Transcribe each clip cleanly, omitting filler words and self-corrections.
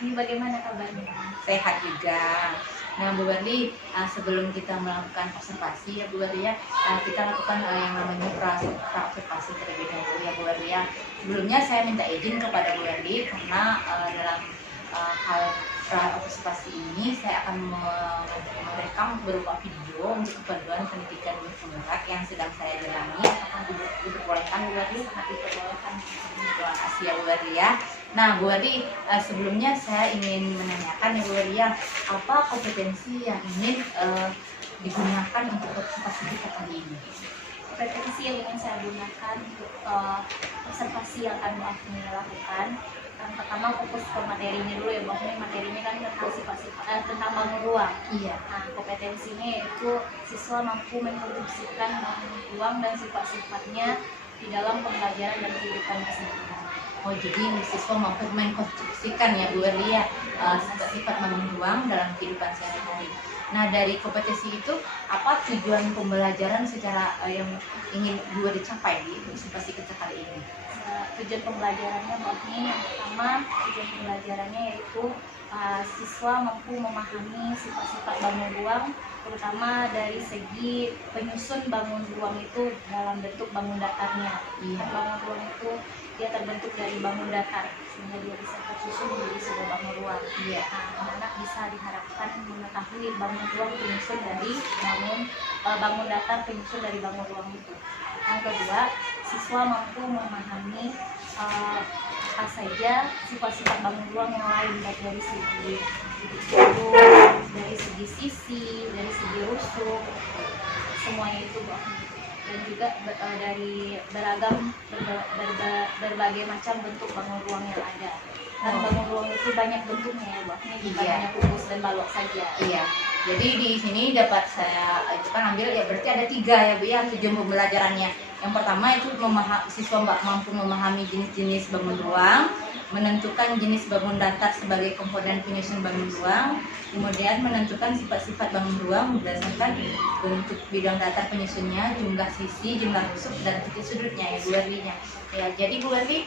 Ini bagaimana kabarnya? Sehat juga. Nah, Bu Barli, sebelum kita melakukan observasi ya Bu Barli ya, kita lakukan yang namanya pra-observasi terlebih dahulu ya Bu Barli ya. Sebelumnya saya minta izin kepada Bu Barli karena dalam hal pra-observasi ini saya akan merekam berupa video untuk keperluan pendidikan penggerak yang sedang saya jalani. Apakah diperbolehkan Bu Barli? Sangat diperbolehkan. Terima kasih ya Bu Barli ya. Nah, Bu Adi, sebelumnya saya ingin menanyakan ya Bu Adi, apa kompetensi yang ingin digunakan untuk observasi kita kali ini? Kompetensi yang ingin saya gunakan untuk observasi yang akan kami lakukan. Yang pertama fokus ke materinya dulu ya, bahwa materinya kan tentang sifat-sifat tentang bangun ruang. Iya. Nah, kompetensinya yaitu siswa mampu menkonstruksikan bangun ruang dan sifat-sifatnya di dalam pembelajaran dan kehidupan keseharian. Oh, jadi siswa mampu mengkonstruksikan ya Bu Erli ya sifat-sifat bangun ruang dalam kehidupan sehari-hari. Nah, dari kompetensi itu apa tujuan pembelajaran secara yang ingin Bu Erli capai di observasi kita kali ini? Tujuan pembelajarannya bahwa yang pertama tujuan pembelajarannya yaitu siswa mampu memahami sifat-sifat bangun ruang, terutama dari segi penyusun bangun ruang itu dalam bentuk bangun datarnya. Iya. Bangun ruang itu dia terbentuk dari bangun datar sehingga dia bisa tersusun menjadi sebuah bangun ruang. Iya. Nah, anak bisa diharapkan mengetahui bangun ruang penyusun dari bangun datar penyusun dari bangun ruang itu. Yang kedua, siswa mampu memahami apa saja sifat-sifat bangun ruang yang lain, baik dari segi struktur, dari segi sisi, dari segi rusuk, semuanya itu dan juga dari berbagai macam bentuk bangun ruang yang ada. Dan bangun ruang itu banyak bentuknya ya, Bu. Ini bukan hanya kubus dan balok saja. Iya. Jadi di sini dapat saya ambil ya, berarti ada 3 ya Bu ya tujuan pembelajarannya. Yang pertama itu siswa mampu memahami jenis-jenis bangun ruang, menentukan jenis bangun datar sebagai komponen penyusun bangun ruang, kemudian menentukan sifat-sifat bangun ruang berdasarkan bentuk bidang datar penyusunnya, jumlah sisi, jumlah rusuk, dan titik sudutnya ya Bu Erli-nya. Ya, jadi Bu Erli,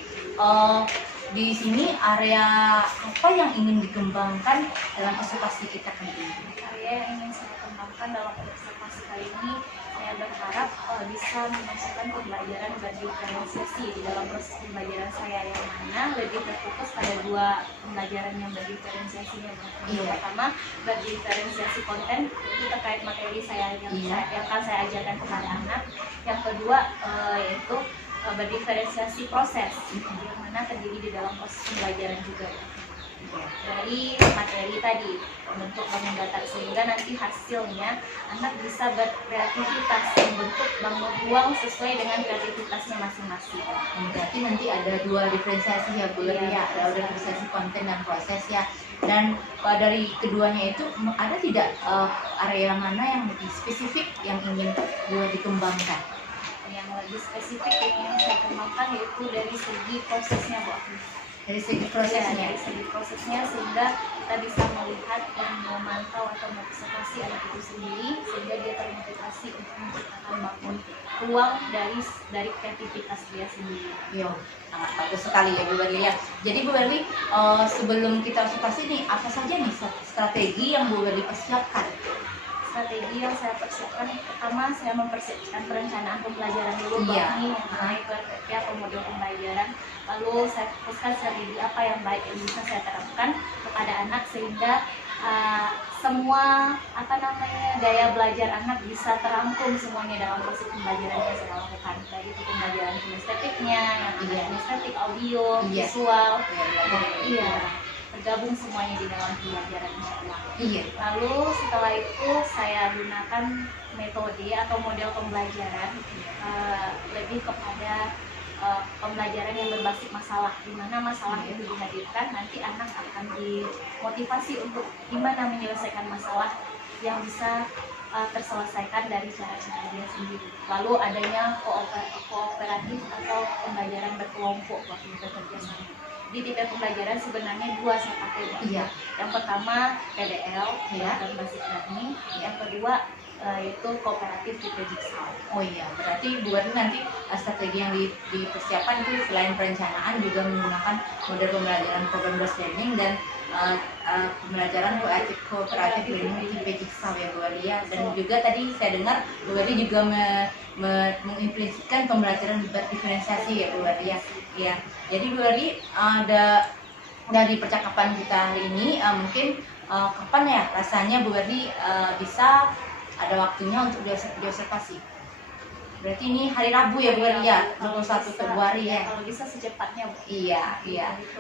di sini area apa yang ingin dikembangkan dalam observasi kita kali ini? Area yang ingin saya kembangkan dalam observasi kali ini, saya berharap bisa memasukkan pembelajaran berdiferensiasi di dalam proses pembelajaran saya, yang mana lebih terfokus pada 2 pembelajaran yang berdiferensiasinya. Yang pertama, berdiferensiasi konten, itu terkait materi saya yang akan saya ajarkan kepada anak. Yang kedua yaitu berdiferensiasi proses, yang mana terdiri di dalam proses pembelajaran juga dari materi tadi, bentuk bangun datar, sehingga nanti hasilnya anak bisa berkreativitas membentuk bangun ruang sesuai dengan kreativitasnya masing-masing. Berarti nanti ada 2 diferensiasi ya Bu ya, ada diferensiasi konten dan proses ya. Dan dari keduanya itu ada tidak area mana yang lebih spesifik yang ingin dikembangkan? Yang lebih spesifik yang ingin saya kembangkan yaitu dari segi prosesnya, Bu. Dari segi prosesnya, dari segi prosesnya, sehingga kita bisa melihat dan memantau atau mengobservasi anak itu sendiri, sehingga dia termotivasi untuk menciptakan bangun ruang dari kreativitas dia sendiri. Yo, sangat bagus sekali ya Bu Berli ya. Jadi Bu Berli, sebelum kita observasi nih, apa saja nih strategi yang Bu Berli persiapkan? Strategi yang saya persiapkan, pertama saya mempersiapkan perencanaan pembelajaran dulu, yang mengenai PPP atau model pembelajaran. Lalu saya fokuskan strategi apa yang baik yang bisa saya terapkan kepada anak, sehingga semua daya belajar anak bisa terangkum semuanya dalam proses pembelajaran yang saya lakukan, baik itu pembelajaran kinestetiknya, kinestetik, audio, visual, tergabung semuanya di dalam pembelajaran insyaallah. Lalu setelah itu saya gunakan metode atau model pembelajaran lebih kepada pembelajaran yang berbasis masalah, di mana masalah itu dihadirkan, nanti anak akan dimotivasi untuk gimana menyelesaikan masalah yang bisa terselesaikan dari cara-cara dia sendiri. Lalu adanya kooperatif atau pembelajaran berkelompok waktu bekerja sama. Di tipe pembelajaran sebenarnya 2 saya pakai. Yang pertama PDL dan basic learning, yang kedua yaitu kooperatif tipe jigsaw. Oh iya, berarti buat nanti strategi yang dipersiapkan itu selain perencanaan juga menggunakan model pembelajaran program based learning dan pembelajaran kooperatif ilmu IPB Jigsaw ya Bu Wali ya. Dan juga tadi saya dengar Bu Wali juga mengimplementasikan pembelajaran berdiferensiasi ya Bu Wali ya. Ya. Jadi Bu Wali ada dari percakapan kita hari ini mungkin kapan ya rasanya Bu Wali bisa ada waktunya untuk diobservasi. Berarti ini hari Rabu ya Bu Wali ya, 21 Februari ya. Kalau bisa secepatnya Bu. Iya.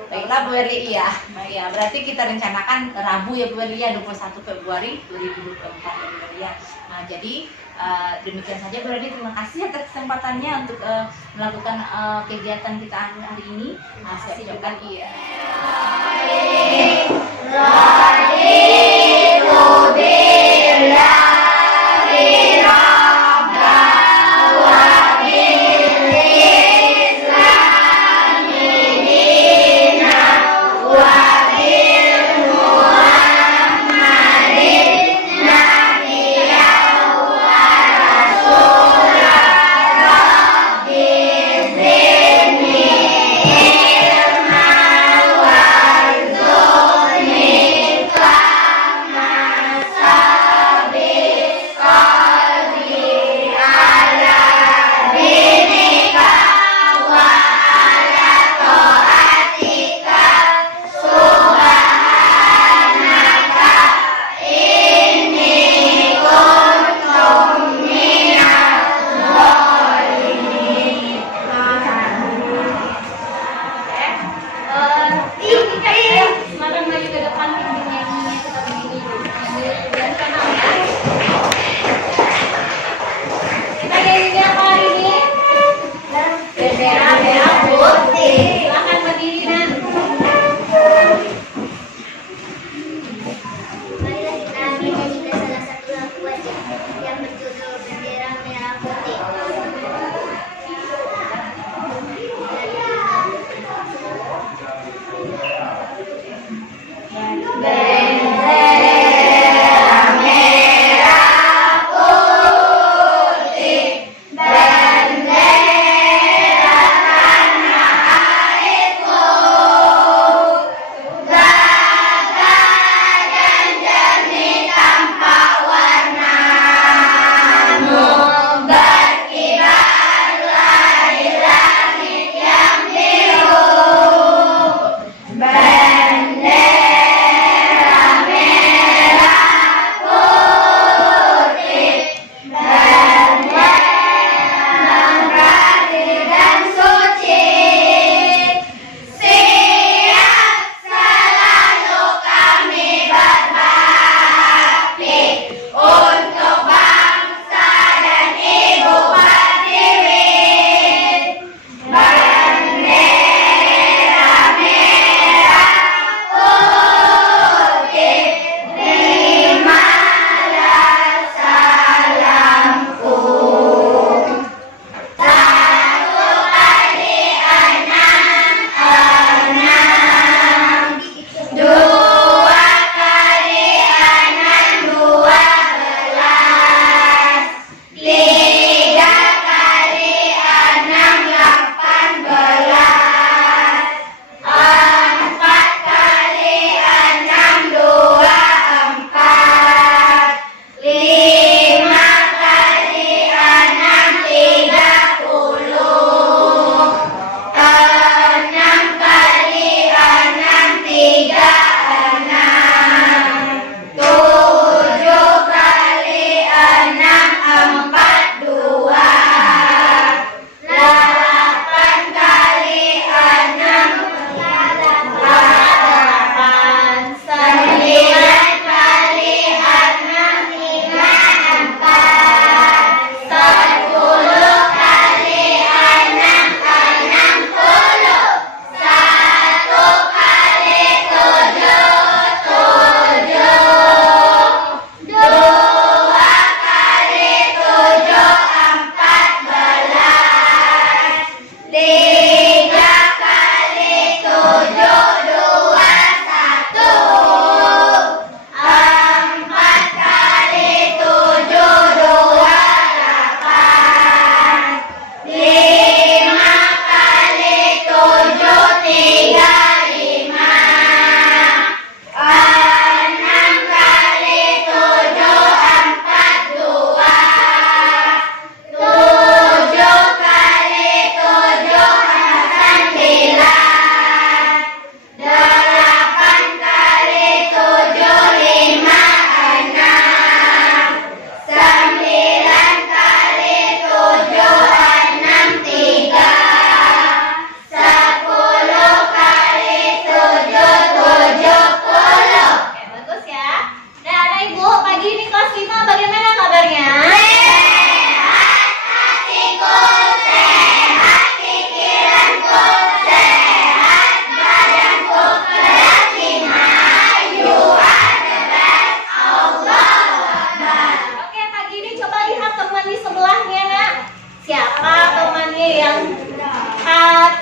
Baiklah Bu Wali ya. Ya, berarti kita rencanakan Rabu ya Bu Wali ya, 21 Februari 2024 ya Bu Wali ya. Nah, jadi demikian saja Bu Wali, terima kasih atas kesempatannya untuk melakukan kegiatan kita hari ini. Saya ucapkan iya.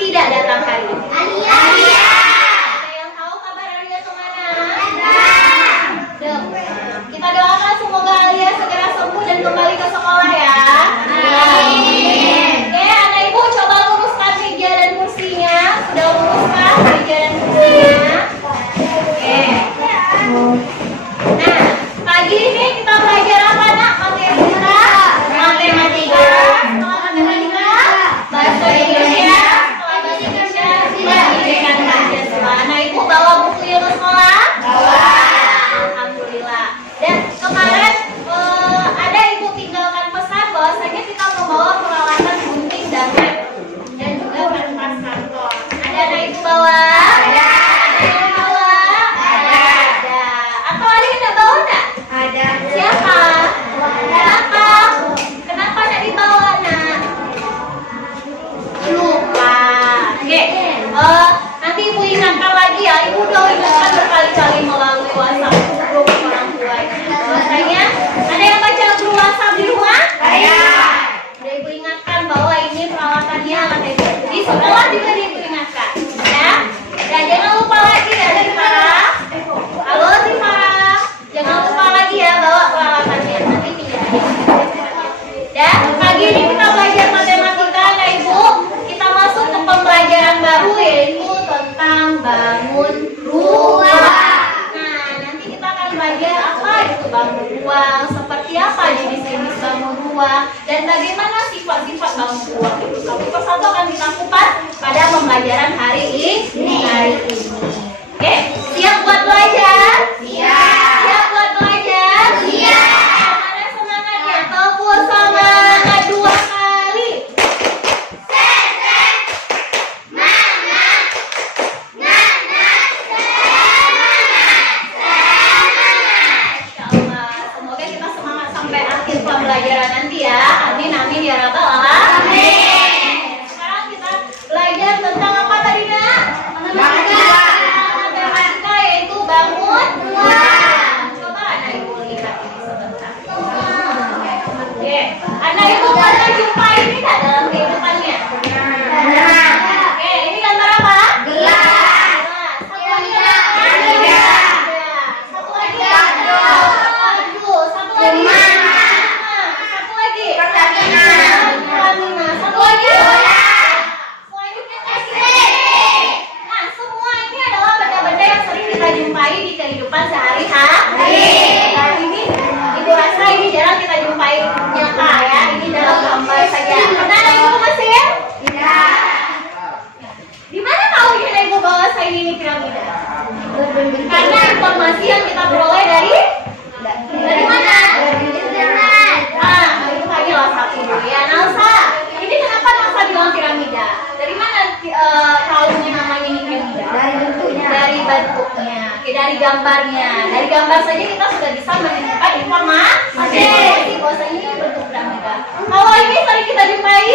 tidak datang hari ini? Alia. Ada yang tahu kabar Alia kemana? Ada. Kita doakan semoga Alia segera sembuh dan kembali ke sekolah ya. Amin. Oke, anak ibu coba luruskan meja dan kursinya. Sudah luruskan meja dan kursinya? Oke. Nah, pagi ini kita belajar apa nak? Matematika. Matematika. Matematika. Bahasa Indonesia. Bahasa Indonesia. Pendidikan Pancasila. Nah, ibu bawa bukunya ke sekolah? Bawa. Alhamdulillah. Dan kemarin ada ibu tinggalkan pesan bahwasanya kita membawa peralatan gunting dan lem dan juga kertas kantor. Ada anak ibu bawa? Ada. Ada yang bawa? Ada. Atau ada yang tidak bawa enggak? Ada. Siapa? Kenapa? Kenapa tidak dibawa nak? Lupa. Oke. Nanti ibu ingatkan lagi ya. Ibu udah ingatkan berkali-kali melalui WhatsApp grup orang tua. Bahwasanya ada yang baca grup WhatsApp di rumah? Saya. Udah ibu ingatkan bahwa ini peralatannya ada di sekolah juga ibu ingatkan. Ya. Dan jangan lupa lagi ya dari Farah. Halo si Farah. Jangan lupa lagi ya bawa peralatannya. Nanti tinggal. Dan pagi ini kita belajar matematika ya ibu. Kita masuk ke pembelajaran baru yaitu tentang bangun ruang. Nah, nanti kita akan belajar apa itu bangun ruang, seperti apa jenis-jenis bangun ruang, dan bagaimana sifat-sifat bangun ruang itu. Satu persatu akan kita kupas pada pembelajaran hari ini. Oke, siap buat belajar? Siap. Siap buat belajar? Siap. Mana semangatnya? Tepuk semangat 2 kali. Insya Allah. Semoga kita semangat sampai akhir pembelajaran nanti ya. Amin amin ya rabbal alamin. Sekarang kita belajar tentang apa tadi nak? Matematika yaitu bangun ruang. Coba anak ibu lihat ini sebentar. Oke, anak ibu pernah jumpa ini nggak dalam kehidupannya? Oke, ini gambar apa? Gelas. Satu lagi apa? Tidak. Satu lagi. Kardus. Kardus. Satu lagi. Rumah. Satu lagi. Pertamina. Pertamina. Satu lagi. Bola. Selanjutnya nah, semua ini adalah benda-benda yang sering kita jumpai di kehidupan sehari-hari. Nah, ini ibu rasa ini jarang kita jumpai nyata ya. Ini dalam gambar saja. Pernah ada ibu mesin? Tidak. Di mana tahu ini ibu bawa saya ini piramida? Karena informasi yang kita peroleh dari mana? Itu hanya lah satu dulu ya. Nausa, ini kenapa Nausa bilang piramida? Dari mana tahunya namanya ini piramida? Dari bentuknya. Dari bentuknya, dari gambarnya. Dari gambar saja kita sudah bisa menemukan informasi bahwasanya ini bentuk piramida. Kalau ini sering kita jumpai?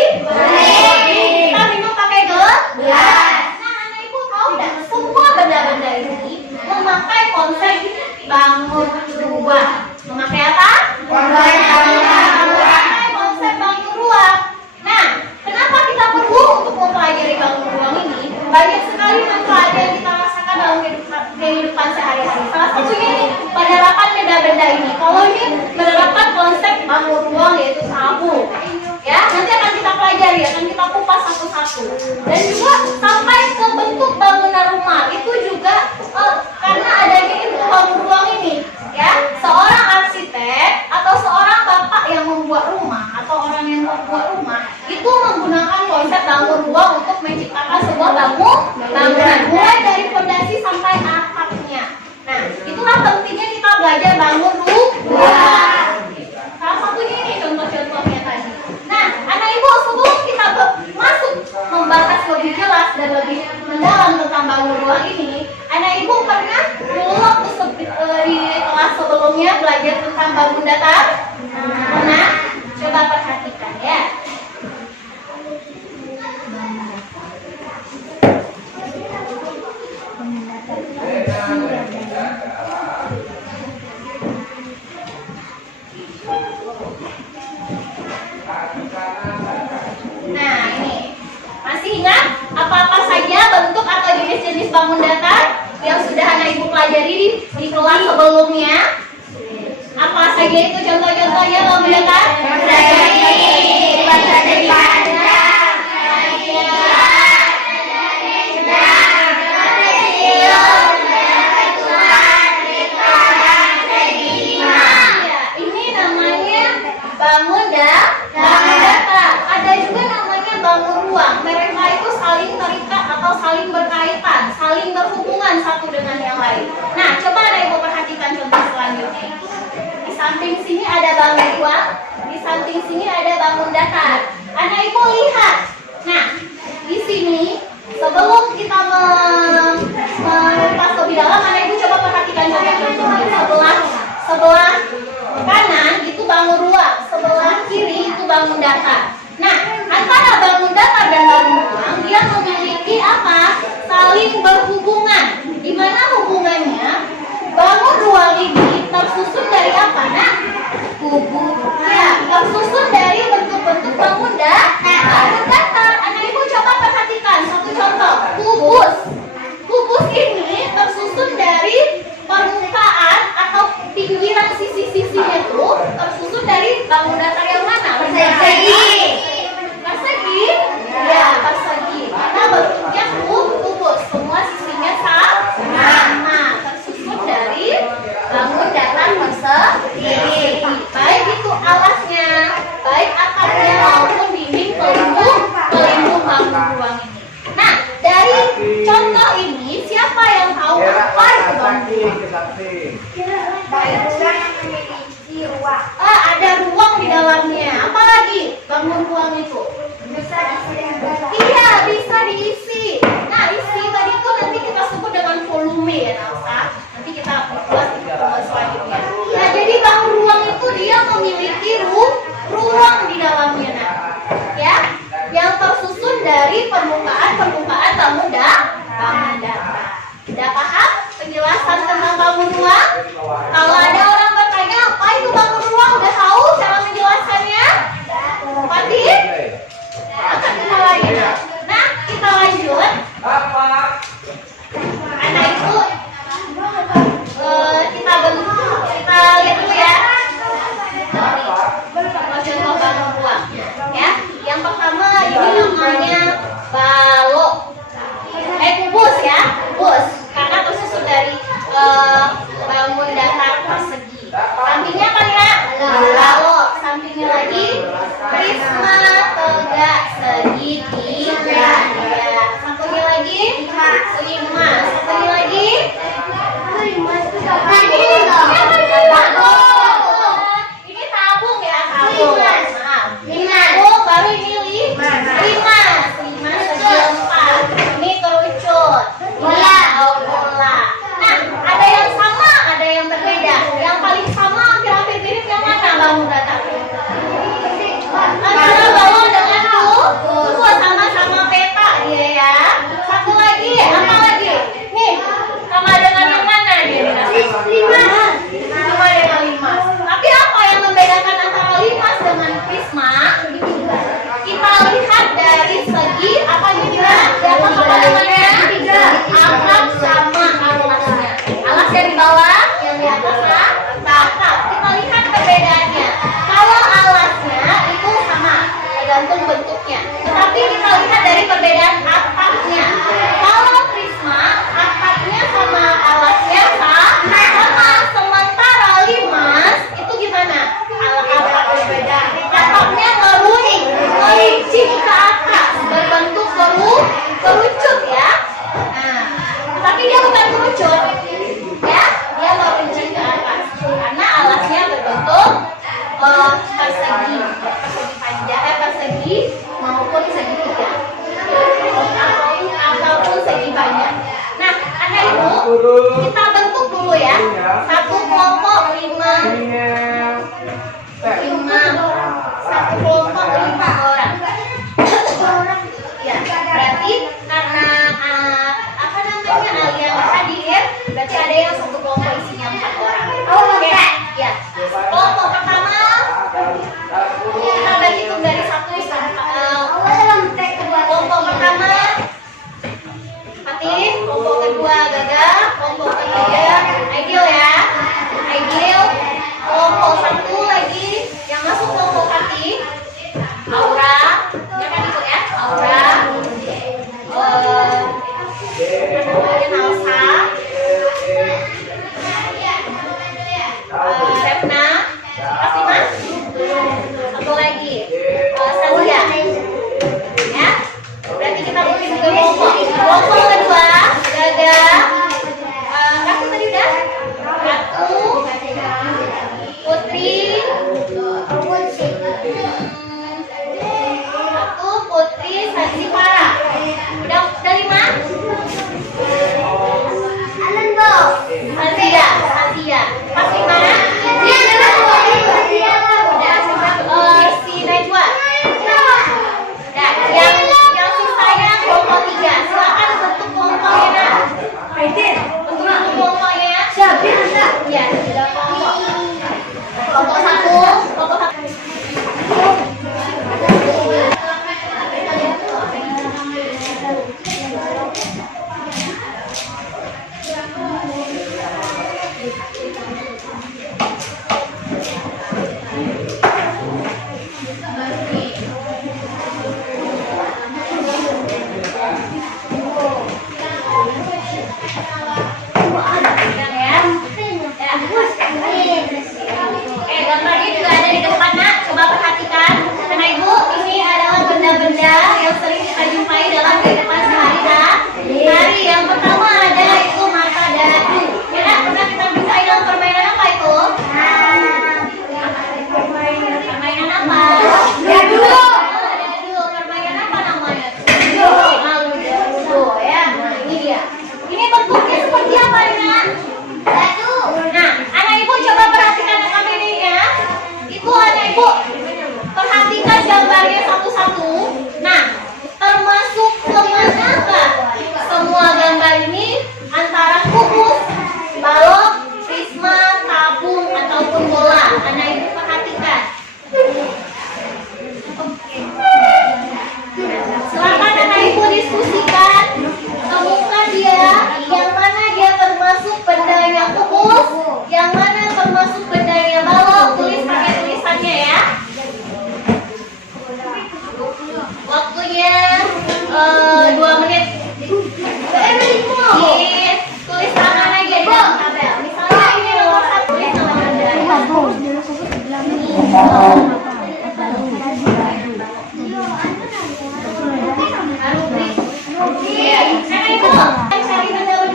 Kita minum pakai gelas. Nah, anak ibu tahu nggak? Semua benda-benda ini memakai konsep bangun ruang. Memakai apa? Memakai konsep bangun ruang. Nah, kenapa kita perlu untuk mempelajari bangun ruang ini? Banyak sekali manfaat yang kita rasakan dalam kehidupan sehari-hari. Salah satunya ini penerapan benda-benda ini. Kalau ini menerapkan konsep bangun ruang yaitu sabu. Ya, nanti akan kita pelajari, akan kita kupas satu-satu. Dan juga sampai ke bentuk bangunan rumah itu juga karena adanya itu bangun ruang ini. Ya, seorang arsitek atau seorang bapak yang membuat rumah atau orang yang membuat rumah itu menggunakan konsep bangun ruang untuk menciptakan sebuah bangunan mulai dari fondasi sampai atapnya. Nah, itulah pentingnya kita belajar bangun ruang. Salah satunya ini contoh-contohnya tadi. Nah, anak ibu sebelum kita masuk membahas lebih jelas dan lebih mendalam tentang bangun ruang ini, anak ibu pernah dulu waktu di kelas sebelumnya belajar tentang bangun datar? Pernah? Coba perhatikan ya. Nah, ini masih ingat? Apa-apa saja bentuk atau jenis-jenis bangun datar yang sudah anak ibu pelajari di kelas sebelumnya? Apa saja itu contoh-contohnya bangun datar? Bangun datar. Ada juga namanya bangun ruang. Mereka itu saling terikat atau saling berkaitan, saling berhubungan satu dengan yang lain. Nah, coba ada ibu perhatikan contoh selanjutnya. Di samping sini ada bangun ruang, di samping sini ada bangun datar. Anak ibu lihat. Nah, di sini sebelum kita mengupas lebih dalam, anak ibu coba perhatikan contoh-contohnya. Sebelah kanan itu bangun ruang, sebelah kiri itu bangun datar. Nah, antara bangun datar dan bangun ruang dia memiliki apa? Saling berhubungan. Di mana hubungannya? Bangun ruang ini tersusun dari apa? Nah, ya, tersusun dari bentuk-bentuk bangun datar. Anak ibu coba perhatikan satu contoh, kubus. Kubus ini tersusun dari permukaan atau pinggiran sisi-sisinya itu tersusun dari bangun datar yang mana? Persegi. Ya, persegi. Karena bentuknya kubus, semua sisinya sama. Tersusun dari bangun datar persegi. Baik itu alasnya, baik atapnya maupun dinding pelindung bangun ruang ini. Nah, dari contoh ini siapa yang tahu apa itu bangun ruang? Ada ruang di dalamnya. Apa lagi bangun ruang itu? Iya, bisa diisi. Nah, isi tadi itu nanti kita sebut dengan volume ya, Nalsa. Nanti kita buat di selanjutnya. Nah, jadi bangun ruang itu dia memiliki ruang di dalamnya, nah, ya, yang tersusun dari permukaan bangun datar. Udah paham penjelasan tentang bangun ruang? Kalau ada orang bertanya apa itu bangun ruang, udah tahu cara menjelaskannya? Fatin? Akan kita lagi. Nah, kita lanjut. Anak ibu, kita lihat dulu ya. Contoh bangun ruang, ya. Yang pertama ini namanya balok. Kubus ya, kubus. Karena tersusun dari bangun datar persegi. Sampingnya apa ya? Balok. Sampingnya lagi prisma tegak segitiga. Ya. Satunya lagi lima. Satunya lagi ini tabung ya, tabung. Maaf. Tabung baru ini lima segi empat. Ini kerucut. Bola. Nah, ada yang sama, ada yang berbeda. Yang paling sama hampir-hampir mirip yang mana bangun datar? Antara balon dengan kubu sama-sama peta dia ya. Satu lagi, apa lagi? Nih, sama dengan yang mana dia? Sama dengan limas. Tapi apa yang membedakan antara limas dengan prisma? Kita lihat dari segi apa juga? Apa namanya? Atap sama alasnya. Alas yang di bawah, yang di atasnya atap. Kita lihat perbedaannya. Kalau alasnya itu sama, tergantung bentuknya. Tetapi kita lihat dari perbedaan atapnya. Kalau prisma, atapnya sama alasnya sama. Sementara limas itu gimana? Atapnya beda. Atapnya meruncing ke atas, berbentuk kerucut ya. Nah, tapi dia bukan kerucut, ya, dia meruncing ke atas karena alasnya berbentuk persegi panjang, persegi maupun segitiga.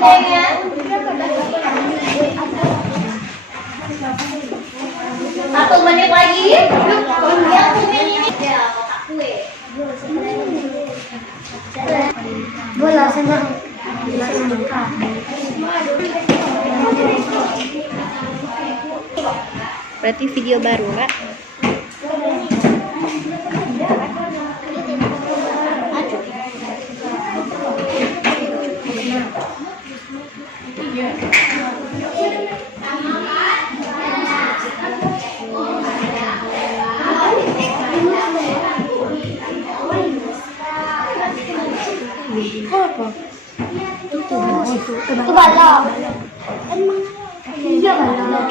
bendanya. 1 menit lagi. Yang punya ini ya kotak kue. Bola sama. Berarti video baru, Kak? Itu balok. Iya balok.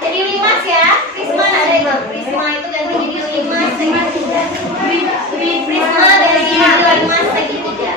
Jadi limas ya. Prisma ada itu. Prisma itu ganti jadi limas segitiga. Prisma ganti jadi limas segitiga.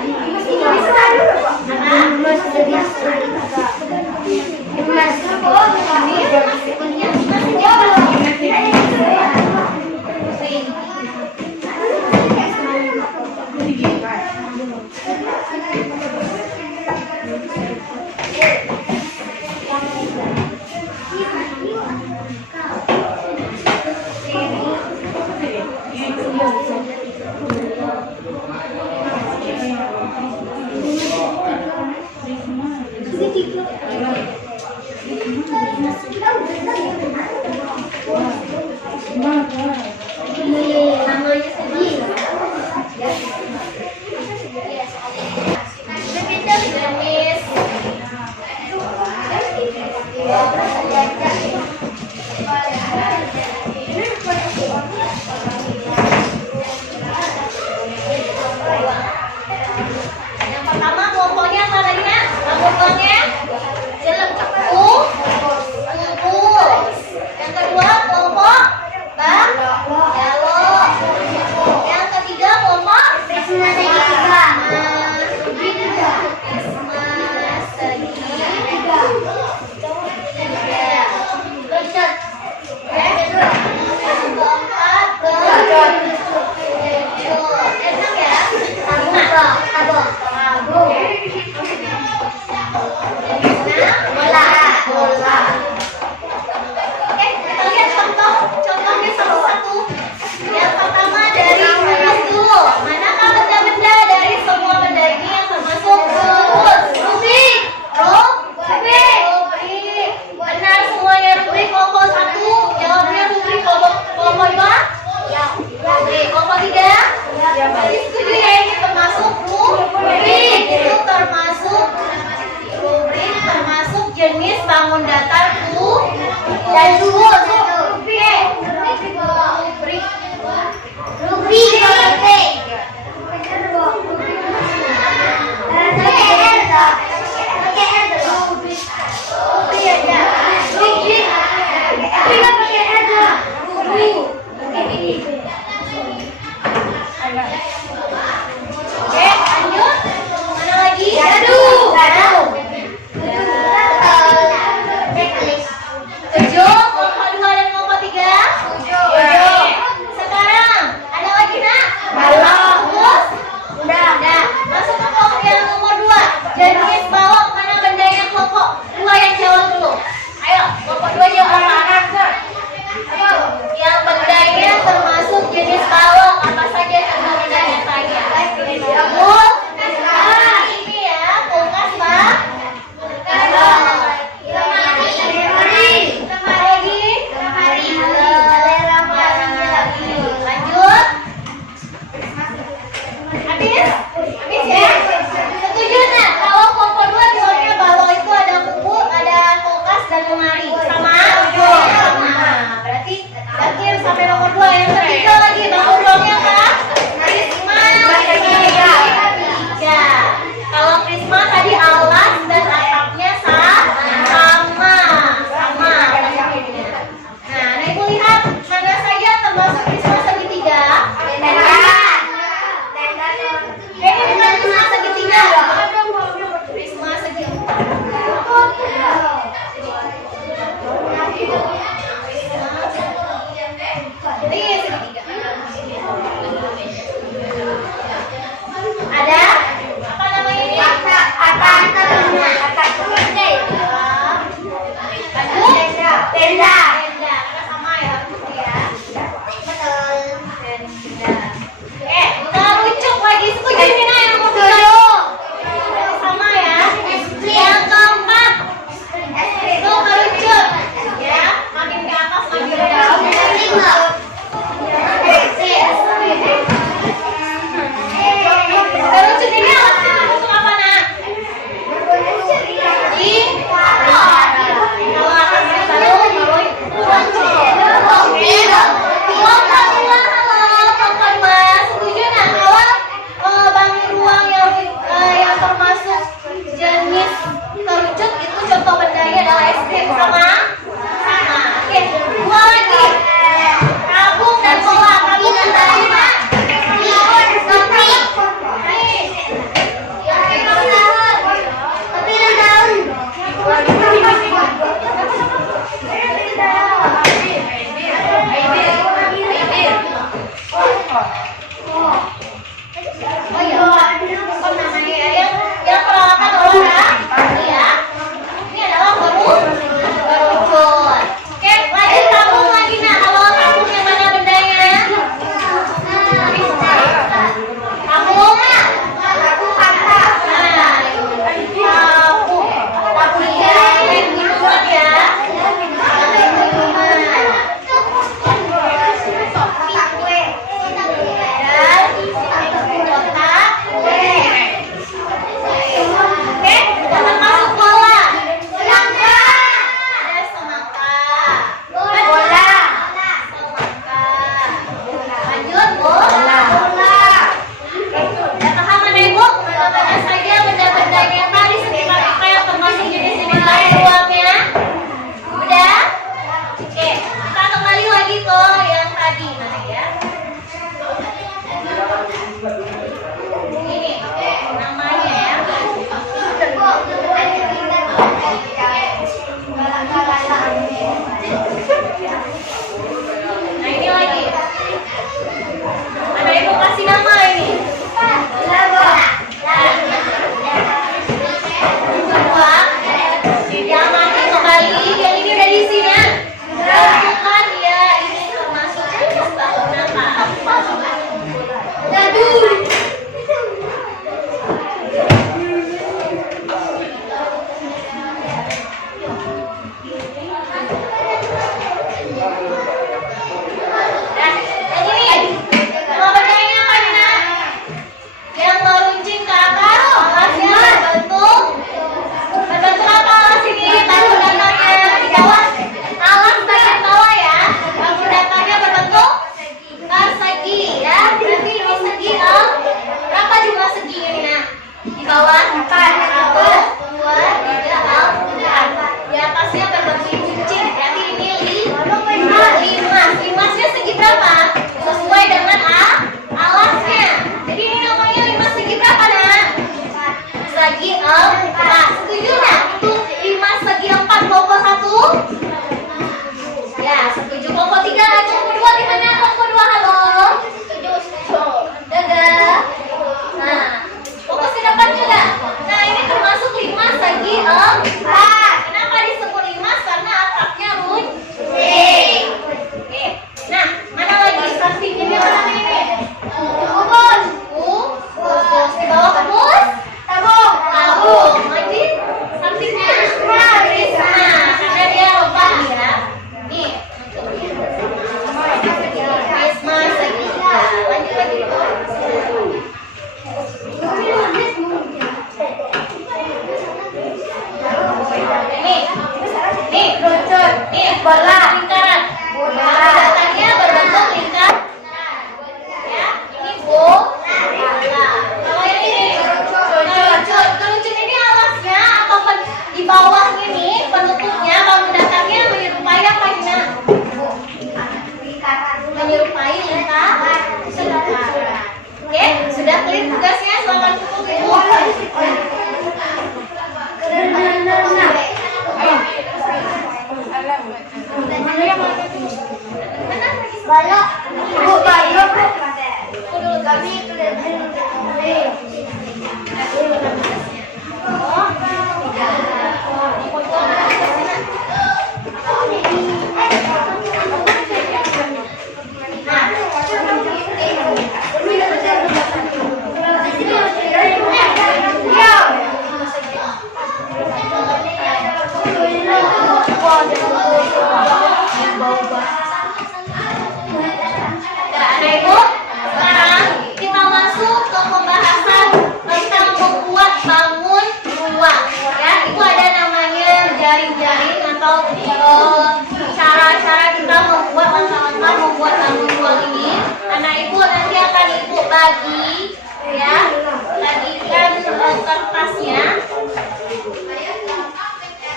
Yang pertama kelompoknya apa tadi Nak? Kelompoknya Jelekku, Ungkus. Yang kedua kelompok Jalo. Yang ketiga kelompok Prisma segitiga. Oke, kita lihat contohnya satu-satu. Yang pertama dari kelas dulu. Manakah benda-benda dari semua benda ini yang termasuk rubrik? Rubrik. Benar semuanya rubrik. Kelompok 1 jawabnya rubrik. Kelompok 2 rubrik. Kelompok 3 berarti setuju ya, ini termasuk rubrik. Itu termasuk rubrik, termasuk jenis bangun datar dan suhun. Oke. Rubrik. Oke, lanjut. Mana lagi? Gaduh. 7, kelompok 2 dan kelompok 3. Sekarang ada lagi Nak? Balok. Terus? Udah. Masuk ke kelompok yang nomor 2. Jenis balok mana bendanya? Kelompok 2 yang jawab dulu. Ayo, kelompok 2 jawab apa? Yang bendanya termasuk jenis balok apa saja contoh bendanya? Oh iya, apa namanya ya? Yang peralatan olahraga, ya. Ini adalah merucut. Oke, lagi tabung lagi nak. Kalau tabungnya mana bendanya? Tabung nak. Tabungnya yang minuman ya. Cara-cara kita membuat langkah-langkah membuat tanggul ini, anak ibu nanti akan ibu bagi, ya, bagikan kertasnya.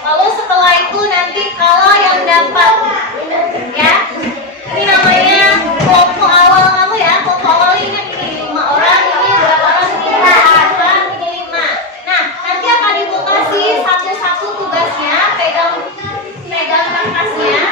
Lalu setelah itu nanti kalau yang dapat, ya, ini namanya kelompok awal kamu ya, kelompok awal ini 5 orang, ini berapa orang, ini 4 orang, ini 5. Nah, nanti akan ibu kasih satu-satu tugasnya, pegang kertasnya.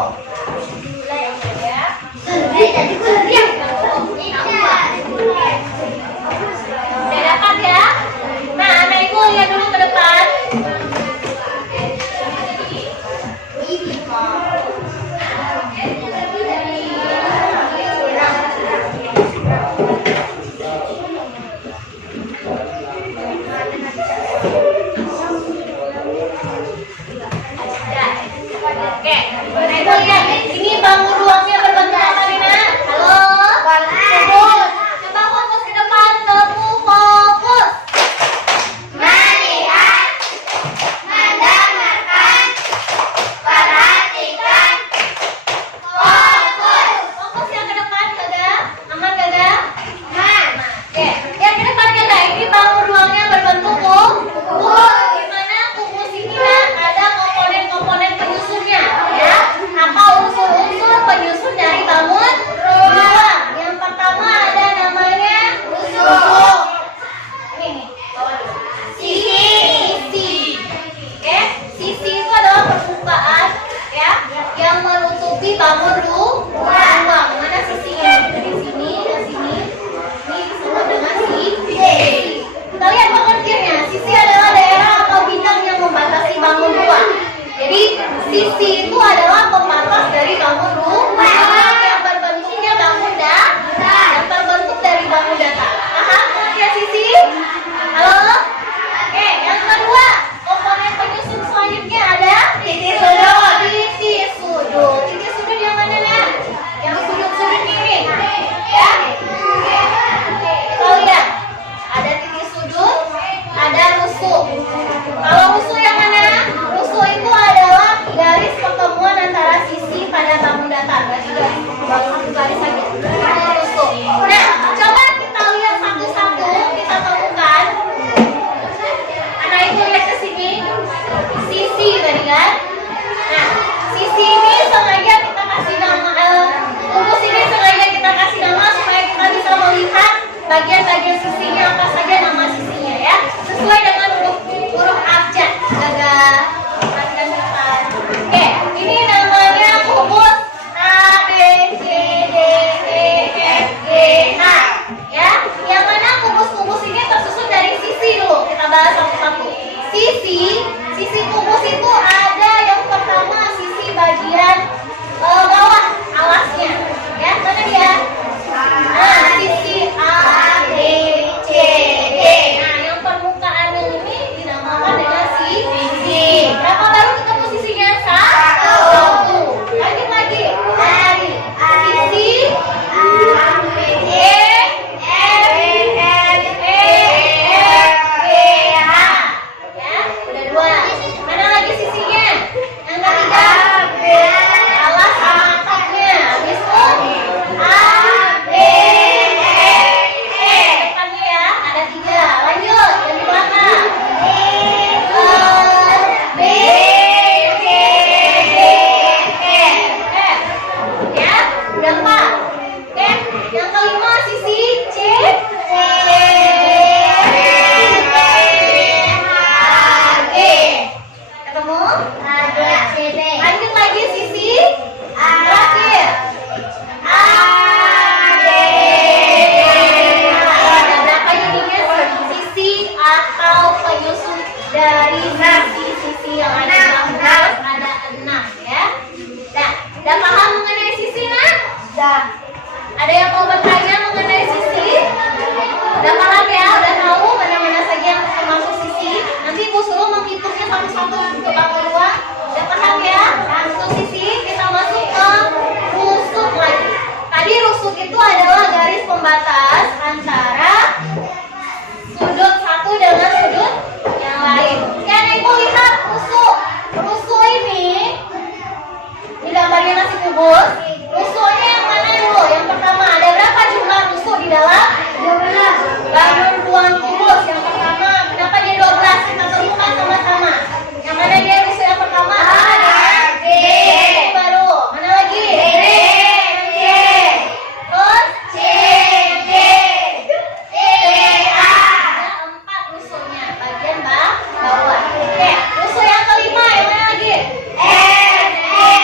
Udah dapat ya? Nah, anak ibu lihat dulu ke depan. Oke, anak ibu lihat. Ini bangun ruangnya berbentuk apa nih, Nak? Halo? Fokus. Coba fokus ke depan. Kamu fokus. Melihat, mendengarkan, perhatikan, fokus. Fokus yang ke depan, Gaga. Aman, Gaga? Man, Oke, yang ke depan, Gaga. Ini bangun ruangnya berbentuk kubus. Di mana kubus ini, Nak, ada komponen-komponen penyusunnya, ya. Apa unsur-unsur penyusun dari bangun ruang? Yang pertama ada namanya busuk, ini, bawa dulu. sisi, Oke, sisi itu adalah permukaan, ya, yang menutupi bangun ruang. Mana sisinya? Dari sini ke sini. Ini disebut dengan sisi. Kita lihat pengertiannya. Sisi adalah daerah atau bidang yang membatasi bangun ruang. Jadi sisi itu adalah pembatas dari bangun ruang yang berbentuknya bangun datar, yang terbentuk dari bangun datar. Paham pengertian sisi? Halo? Oke, yang kedua, komponen penyusun selanjutnya ada titik sudut, titik sudut. Titik sudut yang mana, Nak? Yang sudut-sudut ini, ya. Kita lihat, ada titik sudut, ada rusuk. Kalau rusuk yang mana? Rusuk itu adalah garis pertemuan antara sisi pada bangun datar. Berarti satu garis saja. Itu rusuk. Nah, coba kita lihat satu-satu, kita temukan. Anak ibu lihat ke sini, sisi tadi kan? Nah, sisi ini sengaja kita kasih nama, kubus ini sengaja kita kasih nama supaya kita bisa melihat bagian-bagian sisinya apa saja nama sisinya, ya, sesuai dengan huruf abjad. Gaga, perhatikan depan. Oke, ini namanya kubus A, B, C, D, E, F, G, H, ya. Yang mana kubus-kubus ini tersusun dari sisi dulu. Kita bahas satu-satu. Sisi kubus itu ada yang pertama sisi bagian bawah alasnya, ya. Mana dia? Nah, sisi A, B, C, D. Nah, yang permukaan ini dinamakan dengan sisi. Berapa baru ketemu sisinya? Satu. Lanjut lagi. Dari sisi A, B, C, F, G, H. Ya, udah dua. Mana lagi sisinya? Yang ketiga. Alas sama atapnya. Habis itu A, B, E. Depannya ya, ada tiga. Lanjut, yang di belakang. B, C, D, E, F. Ya, udah empat. Oke, yang kelima sisi C, G. Ketemu? Lanjut lagi sisi terakhir. Ada berapa jadinya? Sisi atau penyusun dari sisi yang ada di belakang ada 6, ya. Nah, udah paham mengenai sisi, Nak? Ada yang mau bertanya mengenai sisi? Udah paham ya? Udah tahu mana-mana saja yang termasuk sisi? Nanti Ibu suruh menghitungnya satu-satu untuk bangun ruang. Udah paham ya? Nah, untuk sisi kita masuk ke rusuk lagi. Tadi rusuk itu adalah garis pembatas antara sudut satu dengan sudut yang lain. Ya, Nek, Ibu lihat rusuk. Rusuk ini gambarnya nasi kubus. Rusuknya yang mana dulu? Yang pertama, ada berapa jumlah rusuk di dalam? 12. Bangun ruang kubus yang pertama. Kenapa dia 12? Kita temukan sama-sama. Yang mana dia rusuk yang pertama? A, B. Baru. Mana lagi? D, C. Terus? C, D, E, A. Ada 4 rusuknya. Bagian bawah. Oke, rusuk yang kelima yang mana lagi? F, E.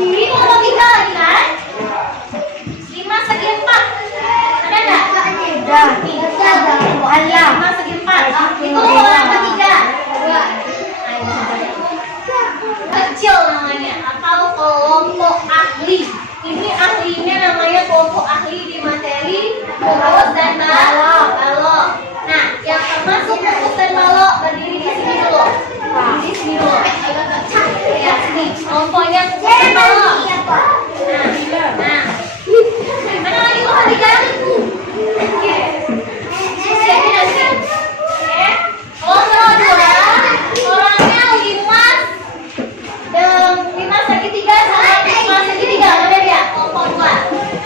Ini kelompok 3 lagi kan? 5 segi 4. Ada nggak? Ada. 5 segi 4. Itu orang ketiga. Kecil namanya atau kelompok ahli. Ini ahlinya namanya kelompok ahli di materi rumus dan balok. Nah, yang termasuk rumus dan balok berdiri di sini dulu. Di sini dulu. Ya, sini. Kelompoknya rumus dan balok. Nah. Mana lagi lo ketiga? Oke. Siapa nanti? Oke. Kelompok 2 orangnya 5 segitiga sama 5 segitiga. Mana dia? Kelompok 2.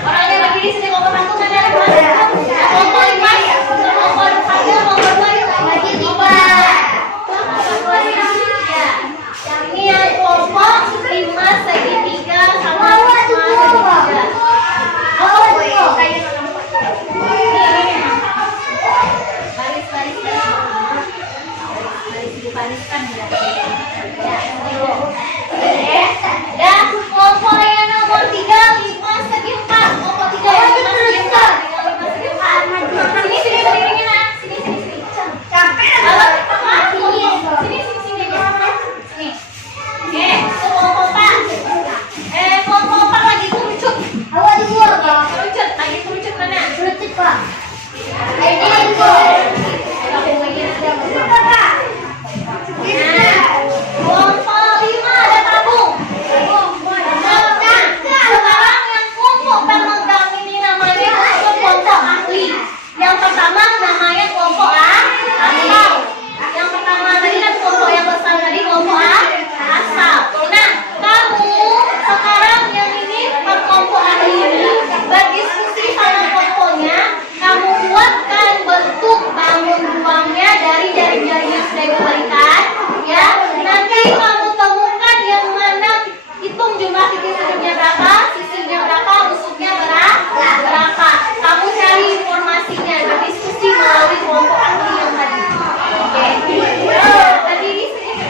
Orangnya berdiri sini kelompok 1 mana? Kelompok 5. Kelompok 1, kelompok 2 itu bagi 3. Kelompok 2 ya. Ini yang kelompok 5 segitiga sama 5 segitiga. Baris-bariskan ya. Dan kelompok yang nomor 3 5 segi 4. Kelompok 3 yang 5 segi 4. Sini berdirinya nak. Sini. Capek. Sini aja. Sini. Oke, kelompok 4. Kelompok 4 lagi kerucut. Awak di luar, Kak. Kerucut mana? Kerucut, Pak. Ini kelompok 5 ada tabung. Sekarang yang kelompok pemegang ini namanya kelompok ahli. Yang pertama namanya kelompok asal. Yang pertama tadi kan kelompok yang besar tadi kelompok asal. Nah, kamu sekarang yang ini kelompok ahli ini berdiskusi sama kelompoknya. Kamu buatkan bentuk bangun ruangnya dari jaring-jaring yang sudah ibu berikan. Ya, nanti kamu temukan yang mana, hitung jumlah titik-titiknya berapa, sisinya berapa, rusuknya berapa. Kamu cari informasinya, berdiskusi melalui kelompok ahli yang tadi. Oke. Berdiri sini.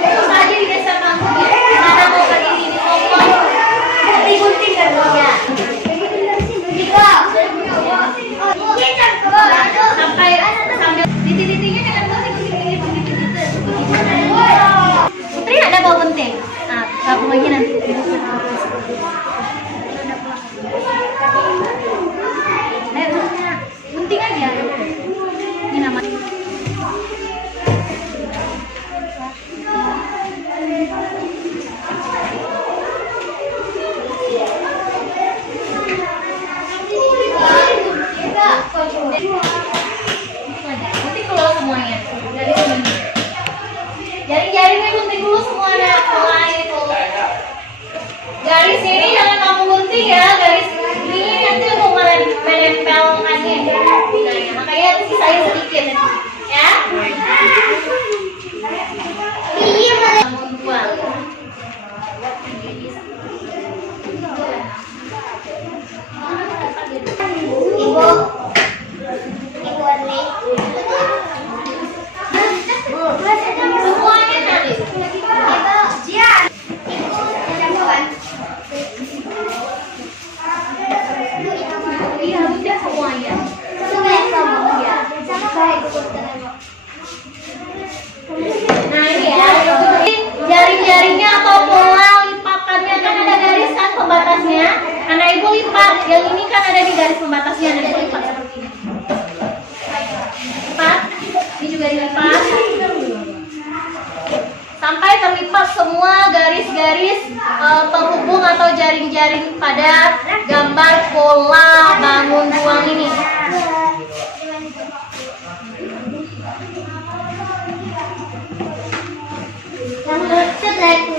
Terus aja di dasar bangkunya. Mana mau berdiri di kelompok? Gunting kan ya. Sampai titik-titiknya jangan gunting. Putri ada bawa gunting. Nah, gabung aja nanti. Ayo, gunting aja. Ini namanya. Gunting dulu semuanya. Dari sini. Jaring-jaringnya gunting dulu semuanya. Mulai itu. Garis ini jangan kamu gunting ya. Garis ini nanti mau menempelkannya. Makanya sisain sedikit ya. Kamu buang. Ibu Arli. Semuanya nanti. Jian. Ibu jamuan. Iya, udah semuanya. Nah ini ya, jaring-jaringnya atau pola lipatannya kan ada garis kan pembatasnya. Karena ibu lipat, yang ini kan ada di garis pembatasnya, dan ibu lipat seperti ini. Lipat, ini juga dilipat. Sampai terlipat semua garis-garis penghubung atau jaring-jaring pada gambar pola bangun ruang ini.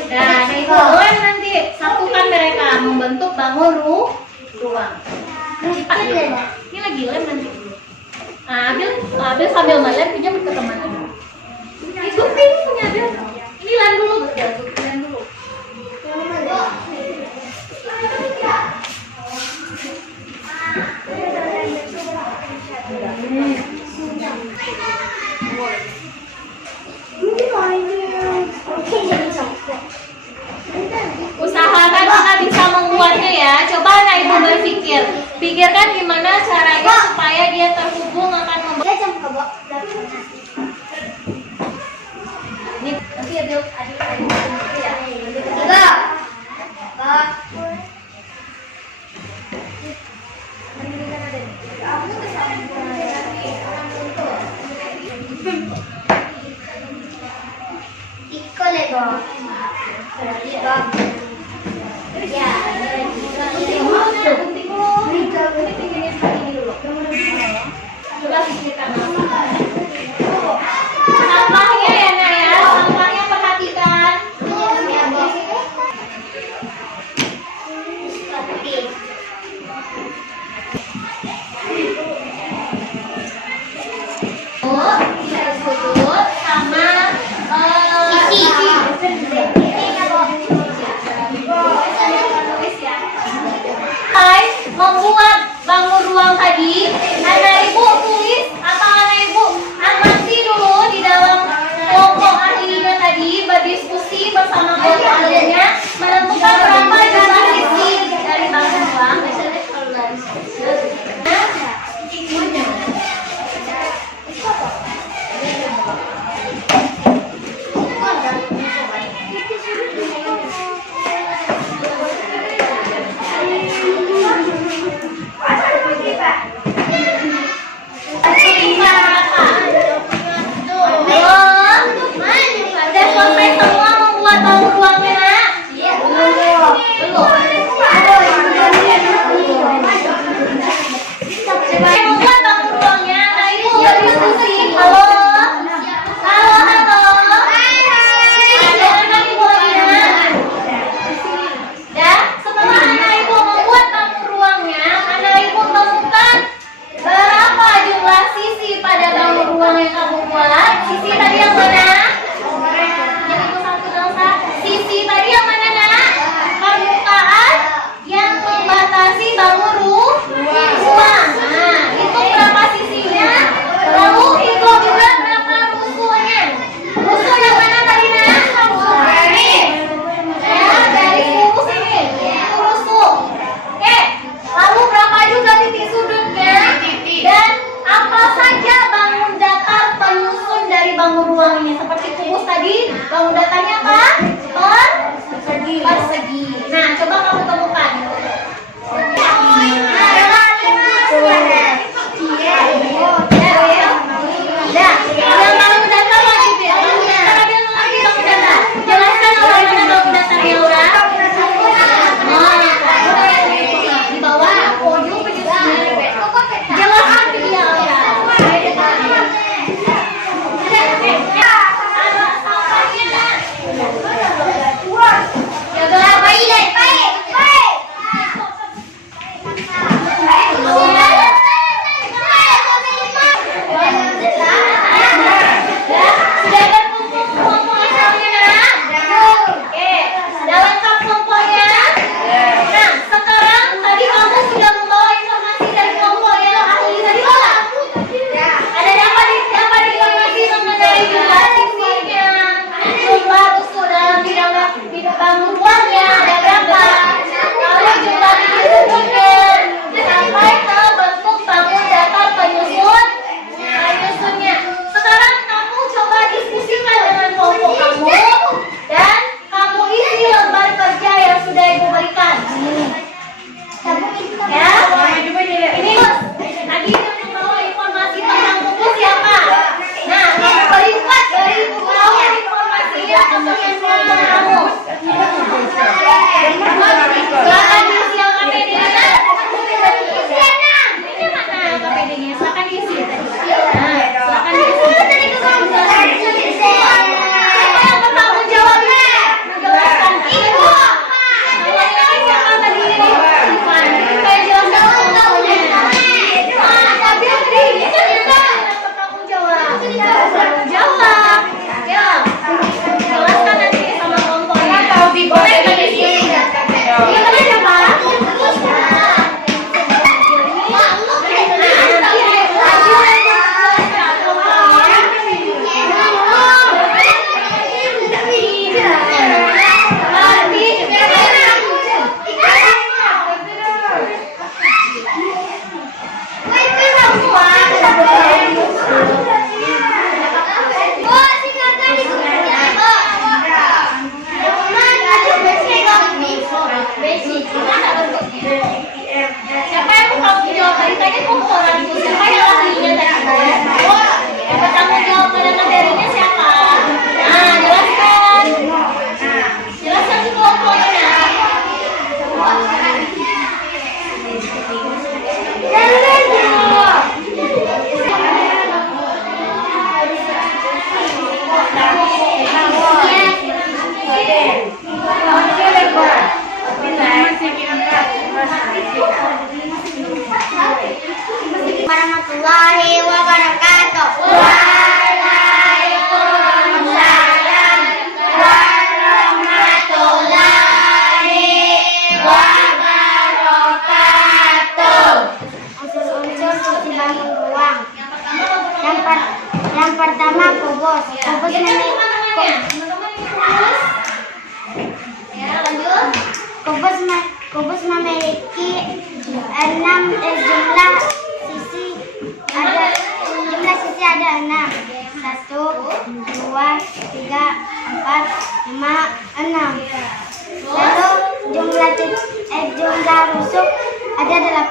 Dan itu boleh nanti satukan mereka membentuk bangun ruang. Ini lagi lem nanti. Nah, Abil sambil ngelem pinjam ke teman. Itu punya Abil. Ini lem dulu, lem dulu. pikirkan gimana caranya supaya dia terhubung akan Dia jam kebok. ini nanti adil ya. Tiga. Empat. Iko lego. Berarti bab. Ya. Coba pikirkan sampahnya ya Nak ya, sampahnya perhatikan. Sudut sama Hai, membuat bangun ruang tadi, anak ibu tulis atau anak ibu amati dulu di dalam kelompok ahlinya tadi, berdiskusi bersama kelompok ahlinya, menentukan berapa jumlah sisi dari bangun ruang. Sudah selesai semua membuat bangun ruangnya, Nak? Belum. Coba membuat bangun ruangnya, Nah Ibu berdiskusi. Halo. Ada anak Ibu lagi, Nak? Dan setelah anak Ibu membuat bangun ruangnya, anak Ibu temukan berapa jumlah sisi pada bangun ruang yang kamu buat. Sisi tadi yang mana? Yang itu satu dosa. Sisi tadi yang mana, Nak? Permukaan yang membatasi bangun ruang. Nah, itu berapa sisinya? Lalu itu juga berapa rusuhnya? Rusuh yang mana tadi, Nak? Dari lurus ini. Itu rusuh. Oke. Lalu berapa juga titik sudutnya? Dan apa saja bangun datar penyusun dari bangun ruang ini? Seperti kubus tadi, bangun datarnya apa? Persegi. Nah, coba kamu temukan. Yang bangun datar wajib ya. Cara dia mengerti bangun datar. Jelaskan bagaimana bangun datarnya, Laura. Di bawah podium penyusunnya. Jelaskan dia, Laura. Sampahnya, Nak. Jaga baik.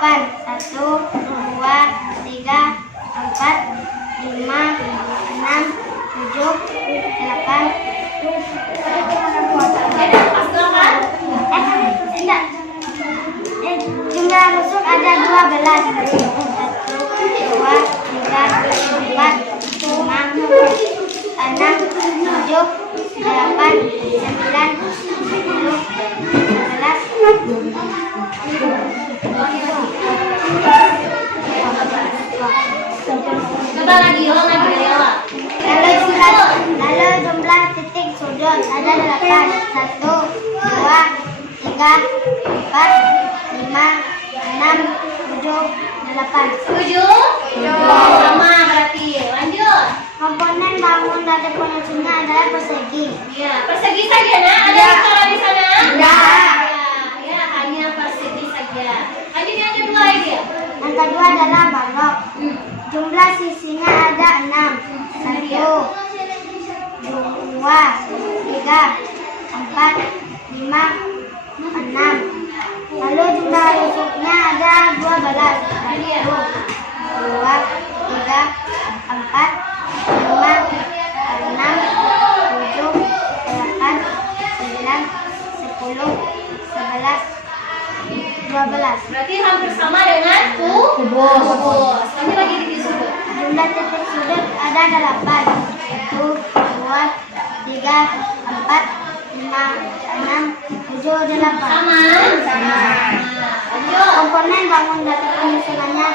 delapan. 1, 2, 3, 4, 5, 6, 7, 8. Enggak. Jumlah rusuk ada 12. 1, 2, 3, 4, 5, 6, 7, 8, 9, 10, 11. Coba lagi, ulang lagi dari awal. Lalu jumlah titik sujud ada 8. 1, 2, 3, 4, 5, 6, 7, 8. Setuju? Sama berarti. Lanjut. Komponen bangun dari penyusunnya adalah persegi. Ya, persegi saja nak. Ada bicara di sana? Enggak. Ya, hanya persegi saja. Lanjut yang kedua ya. Yang kedua adalah balok. Jumlah sisinya ada 6. 1, 2, 3, 4, 5, 6. Lalu jumlah rusuknya ada 12. 1, 2, 3, 4, 5, 6, 7, 8, 9, 10, 11, 12. Berarti hampir sama dengan kubus. Lanjut lagi di sudut. Jumlah titik sudut ada 8. 1, 2, 3, 4, 5, 6, 7, 8. Sama. Lanjut. Komponen bangun dari penyusunannya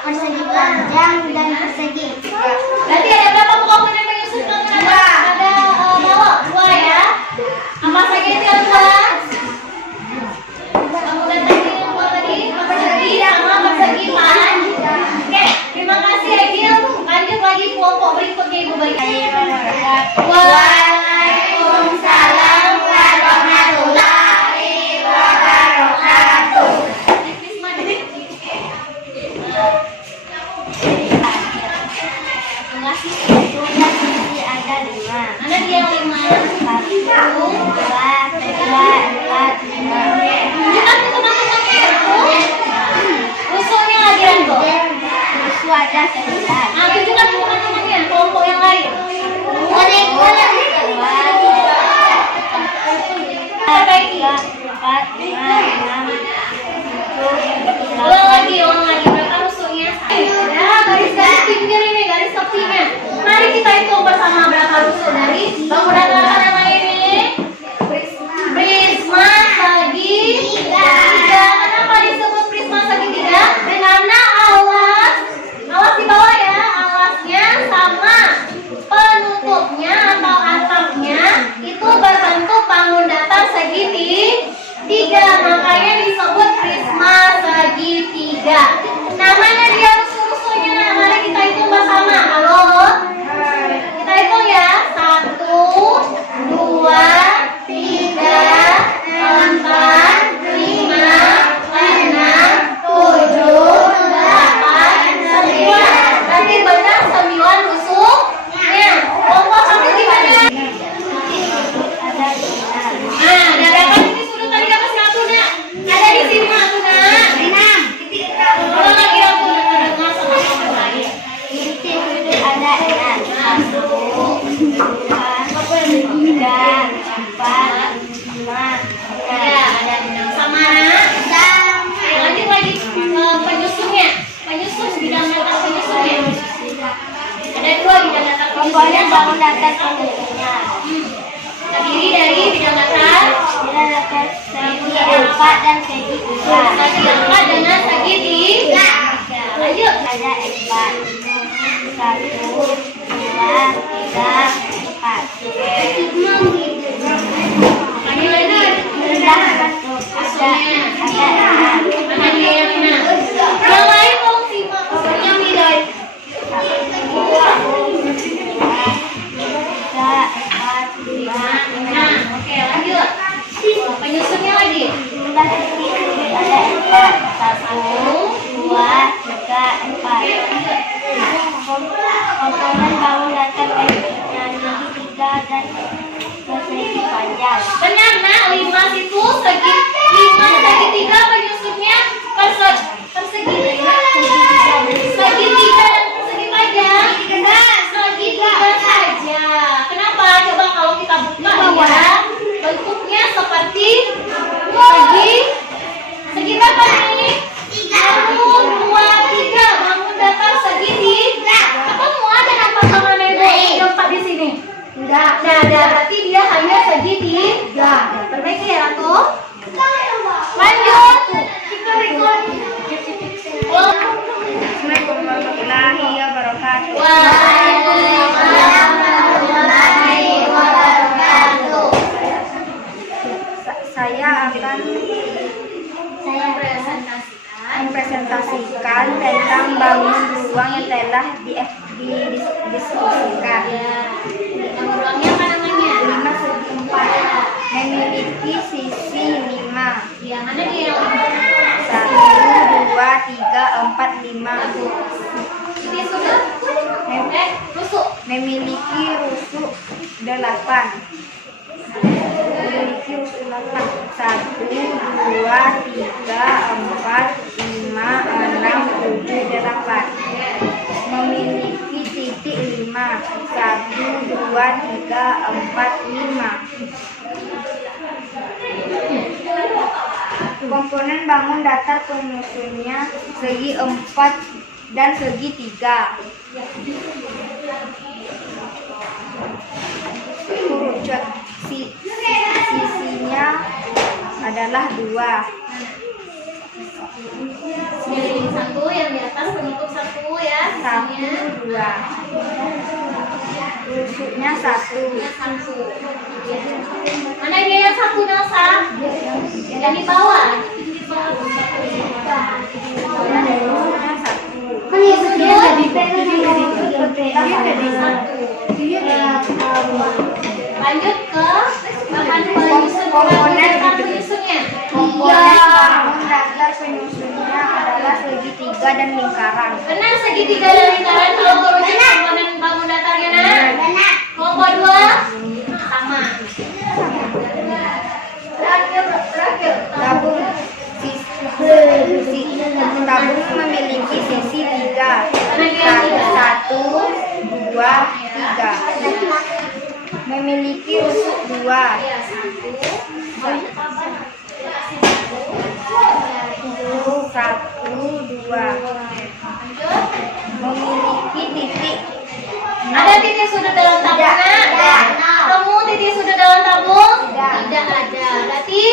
persegi panjang dan persegi. Berarti ada berapa komponen penyusun bangunan? Ada bawah 2 ya. Apa saja itu yang 2? Bangunan tadi yang 2 tadi persegi sama persegi panjang. Oke, terima kasih Agil. Lanjut lagi kelompok berikutnya Ibu Bayi. Waalaikumsalam warahmatullahi wabarakatuh. Jumlah sisi ada 5. Mana dia yang 5? 1, 2, 3, 4, 5. Tunjukkan ke teman-temannya. Rusuhnya lagi Ranto. Rusuh ada 9. Nah, tunjukkan ke teman-temannya kelompok yang lain. Ulang lagi. Berapa rusuhnya? Ya, garis-garis pinggir ini, garis tepinya. Mari kita hitung bersama berapa rusuh dari bangunan apa namanya ini? Prisma segi 3. Kenapa disebut prisma segi 3? Karena alas di bawah ya, alasnya sama penutupnya atau atapnya itu berbentuk bangun datar segi 3. Makanya disebut prisma segi 3. Nah, mana dia rusuh-rusuhnya? Nah, mari kita hitung bersama. Halo? Kita hitung ya. 1, 2, 3, 4, 5, 6, 7, 8, 9. Berarti benar 9 rusuhnya. Kelompok 1 gimana? Nah, ada berapa titik sudut tadi dapat 1 nak? Ada di sini 1 nak. 6. Ulang lagi aku dengar sama yang lain. Titik sudut ada 6. 1, 2, 3, 4, 5. Ada 6 sama nak. Lanjut lagi penyusunnya. Penyusun bidang datar penyusunnya. Ada 2 bidang datar penyusunnya. Komponen bangun datar penyusunnya. Terdiri dari bidang datar Bidang datar segi 4 dan segi 3. segi 4 dengan segi 3. Lanjut. Ada 4. 1, 2, 3, 4. Makanya lagi Rendah bentuk ada 6. mana dia yang 6? Yang lain tolong simak. Yang tidak. 5. Oke, lanjut. Penyusunnya lagi. Jumlah titik sudut ada 4. 1, 2, 3, 4. Komponen bangun datar penyusunnya segi 3 dan Saya akan mempresentasikan tentang bangun ruang yang telah didiskusikan. Bangun ruangnya apa namanya? 5 segi 4 memiliki sisi 5. Yang mana dia yang 1, 2, 3, 4, 5. ini sudah rusuk. Memiliki rusuk 8. Memiliki rusuk 8. 1, 2, 3, 4, 5, 6, 7, 8. Memiliki titik 5. 1, 2, 3, 4, 5. Komponen bangun datar penyusunnya segi 4 dan segi 3. Kerucut sisinya adalah 2. Jadi satu yang di atas penutup satu ya. 1, 2. Rusuknya 1. Mana dia yang satu Nelsa? Yang di bawah. Rusuknya 1. Lanjut ke bahan penyusun Komponen penyusunnya. Komponen bangun datar penyusunnya adalah segitiga dan lingkaran. Benar segitiga dan lingkaran kalau kerucut komponen bangun datarnya nah. Kelompok 2 sama. Tabung memiliki sisi 3. 1, 2, 3. Memiliki rusuk 2. 1, 2. Memiliki titik. Ada titik sudut dalam tabung nak? Kamu titik sudut dalam tabung? Tidak ada. Berarti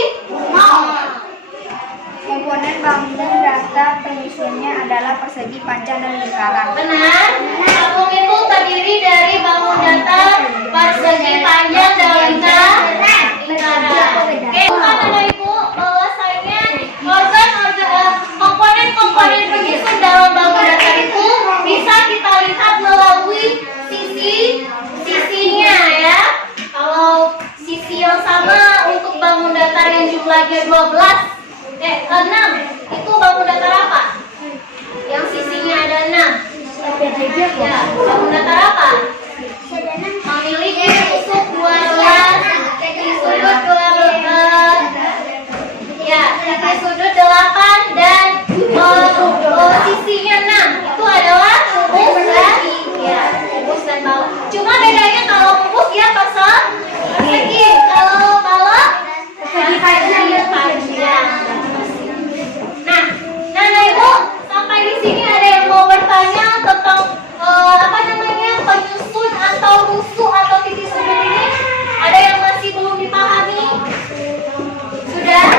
Komponen bangun datar penyusunnya adalah persegi, panjang, dan lingkaran. benar. Tabung itu terdiri dari bangun datar, persegi, panjang, dan lingkaran. Oke, bukan ada ibu bahwasanya komponen penyusun dalam bangun datar itu bisa kita lihat melalui sisinya ya. Kalau sisi yang sama untuk bangun datar yang jumlahnya 6 itu bangun datar apa? Yang sisinya ada 6. Ya, bangun datar apa? Memiliki rusuk 12, titik sudut 12. Ya, titik sudut 8 dan sisinya 6. Itu adalah rumus dan rumus dan bawah. Cuma bedanya kalau rumus dia persegi, kalau bawah panjang. Nah, Ibu, sampai di sini ada yang mau bertanya tentang penyusun atau rusuk atau titik sudut ini? Ada yang masih belum dipahami? Sudah?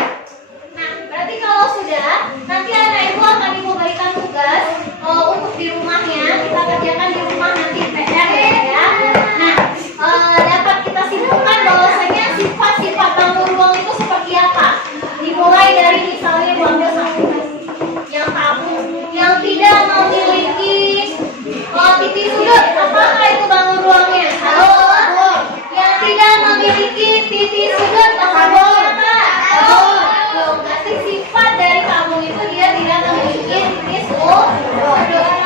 Nah, berarti kalau sudah, nanti anak Ibu akan Ibu berikan tugas untuk di rumahnya. Kita kerjakan di rumah nanti PR ya. Nah, dapat kita simpulkan bahwasanya sifat-sifat bangun ruang itu seperti apa? Dimulai dari misalnya Ibu ambil satu. Yang tabung, yang tidak memiliki titik sudut, apakah itu bangun ruangnya? Halo? Yang tidak memiliki titik sudut, tabung apa? Berarti sifat dari tabung itu dia tidak memiliki titik sudut.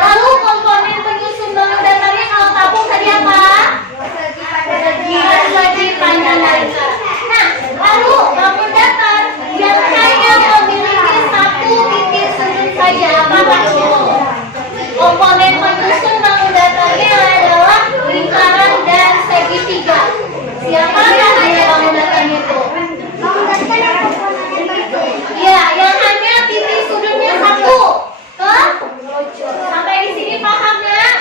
Lalu komponen penyusun bangun datarnya kalau tabung tadi apa? Persegi, panjang, dan lingkaran. Nah, lalu bangun datar yang hanya memiliki satu titik sudut saja, apakah itu? Komponen penyusun bangun datarnya adalah lingkaran dan segitiga. Siapa namanya bangun datarnya itu? Ya, yang hanya titik sudutnya satu. Sampai di sini paham ya?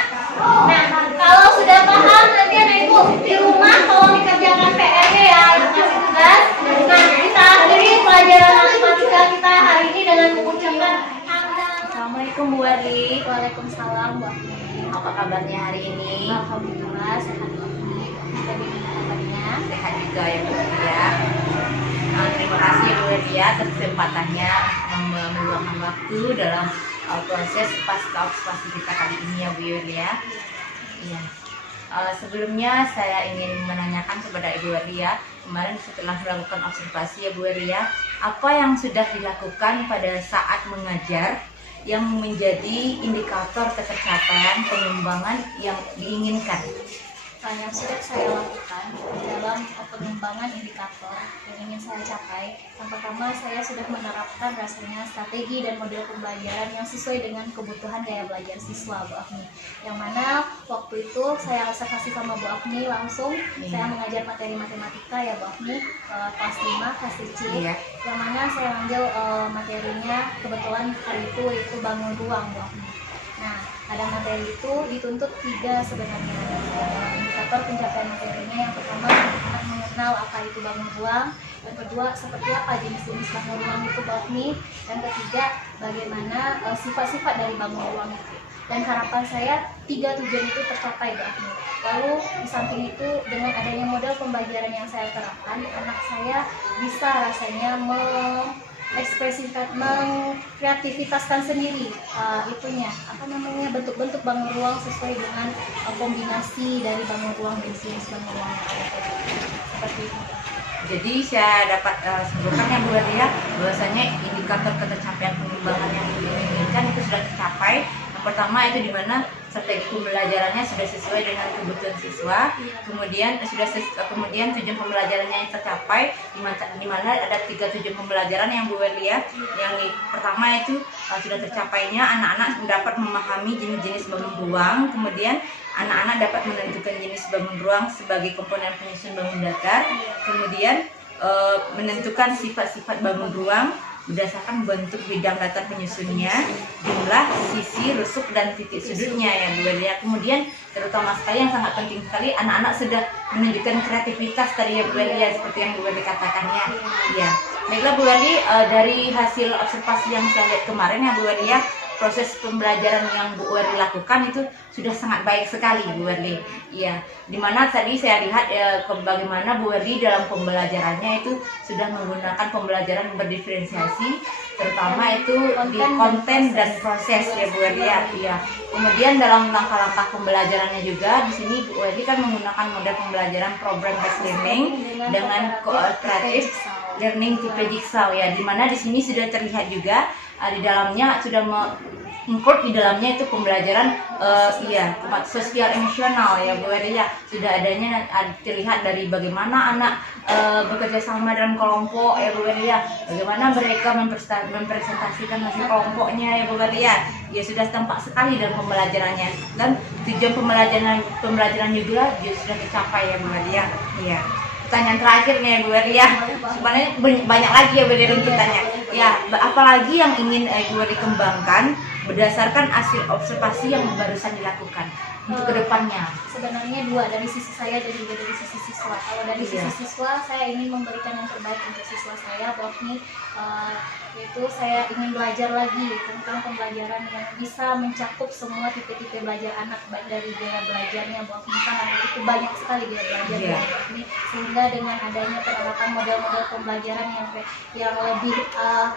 Nah, kalau sudah paham nanti anak Ibu di rumah tolong dikerjakan PR-nya ya, Ibu kasih tugas. Nah, kita akhiri pelajaran matematika kita hari ini dengan mengucapkan Assalamualaikum Bu Warli. Waalaikumsalam. Apa kabarnya hari ini? Alhamdulillah sehat walafiat. Kita bagaimana kabarnya? Sehat juga ya Bu ya. Terima kasih ya atas kesempatannya meluangkan waktu dalam proses pasca observasi kita kali ini ya Bu Yuli ya. Iya. Sebelumnya saya ingin menanyakan kepada Ibu Waria, kemarin setelah melakukan observasi ya Bu Waria, apa yang sudah dilakukan pada saat mengajar yang menjadi indikator ketercapaian pengembangan yang diinginkan? Yang sudah saya lakukan dalam pengembangan indikator yang ingin saya capai, yang pertama saya sudah menerapkan rasanya strategi dan model pembelajaran yang sesuai dengan kebutuhan gaya belajar siswa Bu Afni. Yang mana waktu itu saya observasi sama Bu Afni langsung, saya mengajar materi matematika ya Bu Afni, kelas 5 kelas C, yang mana saya ambil materinya kebetulan hari itu bangun ruang Bu Afni. Nah, pada materi itu dituntut 3 sebenarnya indikator pencapaian materinya. Yang pertama, anak mengenal apa itu bangun ruang. Yang kedua, seperti apa jenis-jenis bangun ruang itu Bu Afni. Dan ketiga, bagaimana sifat-sifat dari bangun ruang itu. Dan harapan saya 3 tujuan itu tercapai Bu Afni. Lalu di samping itu dengan adanya model pembelajaran yang saya terapkan, anak saya bisa rasanya mengkreativitaskan sendiri bentuk-bentuk bangun ruang sesuai dengan kombinasi dari bangun ruang dan jenis bangun ruang yang ada seperti itu. Jadi saya dapat sebutkan ya Bu Waria, bahwasanya indikator ketercapaian pengembangan yang diinginkan itu sudah tercapai. Yang pertama itu di mana strategi pembelajarannya sudah sesuai dengan kebutuhan siswa, kemudian kemudian tujuan pembelajarannya yang tercapai, di mana ada 3 tujuan pembelajaran yang Bu Waria. Yang pertama itu sudah tercapainya anak-anak dapat memahami jenis-jenis bangun ruang, kemudian anak-anak dapat menentukan jenis bangun ruang sebagai komponen penyusun bangun datar, kemudian menentukan sifat-sifat bangun ruang berdasarkan bentuk bidang datar penyusunnya, jumlah, sisi, rusuk, dan titik sudutnya ya Bu Waria. Kemudian terutama sekali yang sangat penting sekali, anak-anak sudah menunjukkan kreativitas tadi ya Bu Waria, seperti yang Bu Waria katakannya. Ya, baiklah Bu Waria, dari hasil observasi yang saya lihat kemarin ya Bu Waria, proses pembelajaran yang Bu Waria lakukan itu sudah sangat baik sekali Bu Waria. Iya, dimana tadi saya lihat bagaimana Bu Waria dalam pembelajarannya itu sudah menggunakan pembelajaran berdiferensiasi, terutama itu di konten dan proses ya Bu Waria. Iya. Kemudian dalam langkah-langkah pembelajarannya juga di sini Bu Waria kan menggunakan model pembelajaran program based learning dengan cooperative learning tipe jigsaw ya, dimana di sini sudah terlihat juga di dalamnya sudah include di dalamnya itu pembelajaran sosial emosional ya Bu Waria. Sudah adanya terlihat dari bagaimana anak bekerja sama dalam kelompok ya Bu Waria, bagaimana mereka mempresentasikan hasil kelompoknya ya Bu Waria. Ya sudah tampak sekali dalam pembelajarannya, dan tujuan pembelajaran juga sudah tercapai ya Bu Waria. Iya. Pertanyaan terakhir nih Bu Waria, sebenarnya banyak lagi ya Bu Waria runtutannya. Ya, apalagi yang ingin Bu Waria kembangkan berdasarkan hasil observasi yang barusan dilakukan untuk kedepannya? Sebenarnya 2, dari sisi saya dan juga dari sisi siswa. Kalau dari sisi siswa, saya ingin memberikan yang terbaik untuk siswa saya, Bu Afni. Yaitu saya ingin belajar lagi tentang pembelajaran yang bisa mencakup semua tipe-tipe belajar anak, baik dari gaya belajarnya Bu Afni, kan anak itu banyak sekali gaya belajarnya Bu Afni, sehingga dengan adanya penerapan model-model pembelajaran yang lebih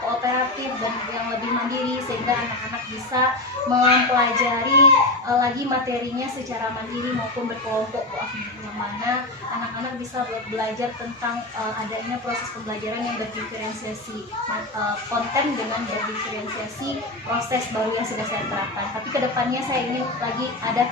kooperatif dan yang lebih mandiri, sehingga anak-anak bisa mempelajari lagi materinya secara mandiri maupun berkelompok Bu Afni, yang mana anak-anak bisa belajar tentang adanya proses pembelajaran yang berdiferensiasi konten dengan berdiferensiasi proses baru yang sudah saya terapkan. Tapi kedepannya saya ingin lagi ada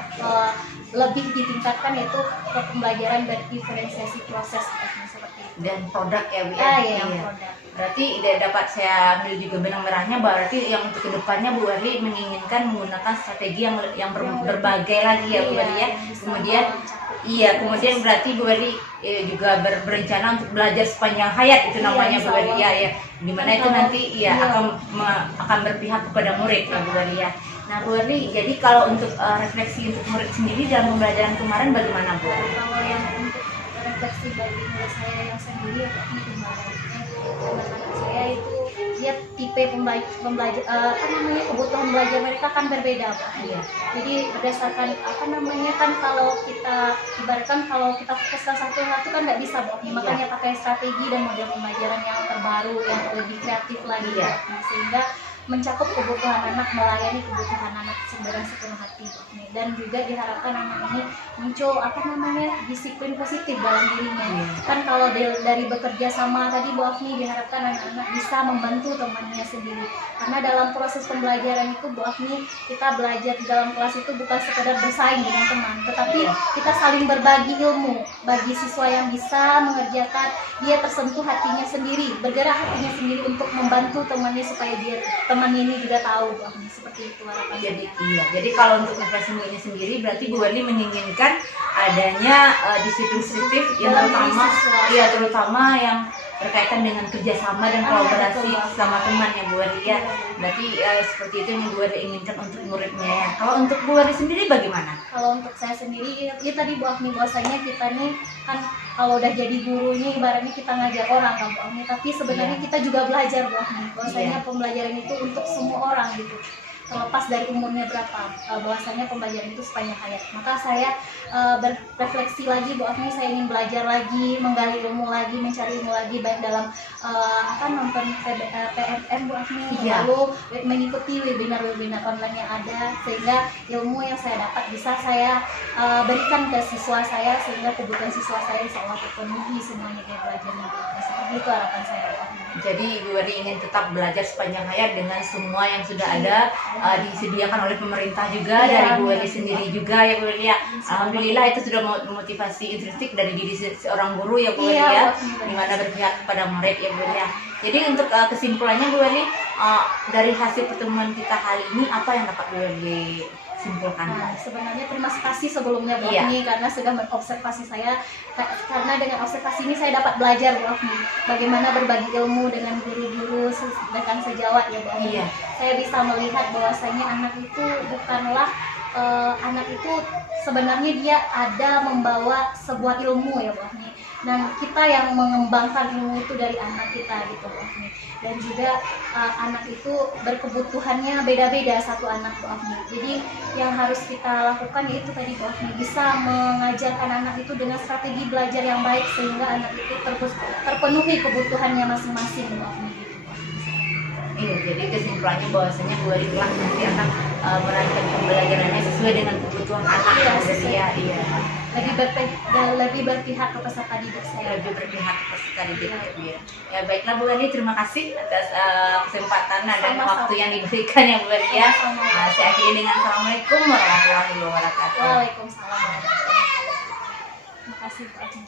lebih ditingkatkan, yaitu pembelajaran berdiferensiasi proses seperti itu. Dan produk ya Bu Yang produk. Berarti dapat saya ambil juga benang merahnya, berarti yang untuk kedepannya Bu Waria menginginkan menggunakan strategi yang berbagai lagi ya Bu Waria. Kemudian berarti Bu Waria juga berencana untuk belajar sepanjang hayat, itu namanya Bu Waria ya. Dimana itu nanti akan berpihak kepada murid ya Bu Waria. Nah Bu Waria, jadi kalau untuk refleksi untuk murid sendiri dalam pembelajaran kemarin bagaimana Bu? Kalau yang untuk refleksi bagi murid saya yang sendiri, anak-anak saya itu dia tipe tipe pembelajar kebutuhan belajar mereka kan berbeda, Pak. Iya. Jadi berdasarkan kan kalau kita ibaratkan kalau kita fokus ke satu hal itu kan nggak bisa, Pak. Makanya pakai strategi dan model pembelajaran yang terbaru yang lebih kreatif lagi, Iya. Pak. Sehingga mencakup kebutuhan anak, melayani kebutuhan anak dengan sepenuh hati, Pak. Dan juga diharapkan anak ini muncul disiplin positif dalam dirinya. Kan kalau dari bekerja sama tadi Bu Afni, diharapkan anak-anak bisa membantu temannya sendiri. Karena dalam proses pembelajaran itu Bu Afni, kita belajar di dalam kelas itu bukan sekedar bersaing dengan teman, tetapi kita saling berbagi ilmu bagi siswa yang bisa mengerjakan, dia tersentuh hatinya sendiri, bergerak hatinya sendiri untuk membantu temannya supaya temannya ini juga tahu, Bu Afni. Seperti itu harapan. Jadi kalau untuk mekanisme ini sendiri berarti Bu Warli menginginkan adanya disiplin positif yang terutama yang berkaitan dengan kerjasama dan kolaborasi sama teman ya Bu Warli ya. Berarti seperti itu yang Bu Warli inginkan untuk muridnya ya. Kalau untuk Bu Warli sendiri bagaimana? Kalau untuk saya sendiri, ya tadi Bu Afni, bahwasanya kita nih kan kalau udah jadi gurunya ibaratnya kita ngajar orang kan Bu Afni, tapi sebenarnya kita juga belajar Bu Afni. Bahwasanya pembelajaran itu untuk semua orang gitu, terlepas dari umurnya berapa, bahwasanya pembelajaran itu sepanjang hayat. Maka saya berrefleksi lagi Bu Afni, saya ingin belajar lagi, menggali ilmu lagi, mencari ilmu lagi, baik dalam nonton PMM Bu Afni, lalu mengikuti webinar-webinar online yang ada, sehingga ilmu yang saya dapat bisa saya berikan ke siswa saya, sehingga kebutuhan siswa saya insya Allah terpenuhi semuanya kayak belajarnya. Seperti itu harapan saya Bu Afni. Jadi Bu Warli ingin tetap belajar sepanjang hayat dengan semua yang sudah ada disediakan oleh pemerintah juga, dari Bu Warli sendiri juga ya Bu Warli ya. Alhamdulillah itu sudah memotivasi intrinsik dari diri seorang guru ya Bu Warli ya, dimana berpihak kepada murid ya Bu Warli ya. Jadi untuk kesimpulannya Bu Warli, dari hasil pertemuan kita kali ini apa yang dapat Bu Warli simpulkan? Sebenarnya terima kasih sebelumnya Bu Afni karena sudah mengobservasi saya, karena dengan observasi ini saya dapat belajar Bu Afni bagaimana berbagi ilmu dengan guru-guru dengan sejawat ya Bu Afni. Saya bisa melihat bahwasanya anak itu bukanlah anak itu sebenarnya dia ada membawa sebuah ilmu ya Bu Afni, dan kita yang mengembangkan ilmu itu dari anak kita gitu Bu Afni. Dan juga anak itu berkebutuhannya beda-beda satu anak Bu Afni. Jadi yang harus kita lakukan yaitu tadi Bu Afni, bisa mengajarkan anak itu dengan strategi belajar yang baik sehingga anak itu terpenuhi kebutuhannya masing-masing Bu Afni. Iya, jadi kesimpulannya bahwasanya Bu Warli telah nanti akan merancang pembelajarannya sesuai dengan kebutuhan anak ya Bu Warli ya. Iya. Lebih berpihak ke peserta didik saya. Lebih berpihak ke peserta didik ya. Ya baiklah Bu Warli, terima kasih atas kesempatan dan waktu yang diberikan ya Bu Warli ya. Saya akhiri dengan Assalamualaikum warahmatullahi wabarakatuh. Waalaikumsalam. Terima kasih Bu Afni.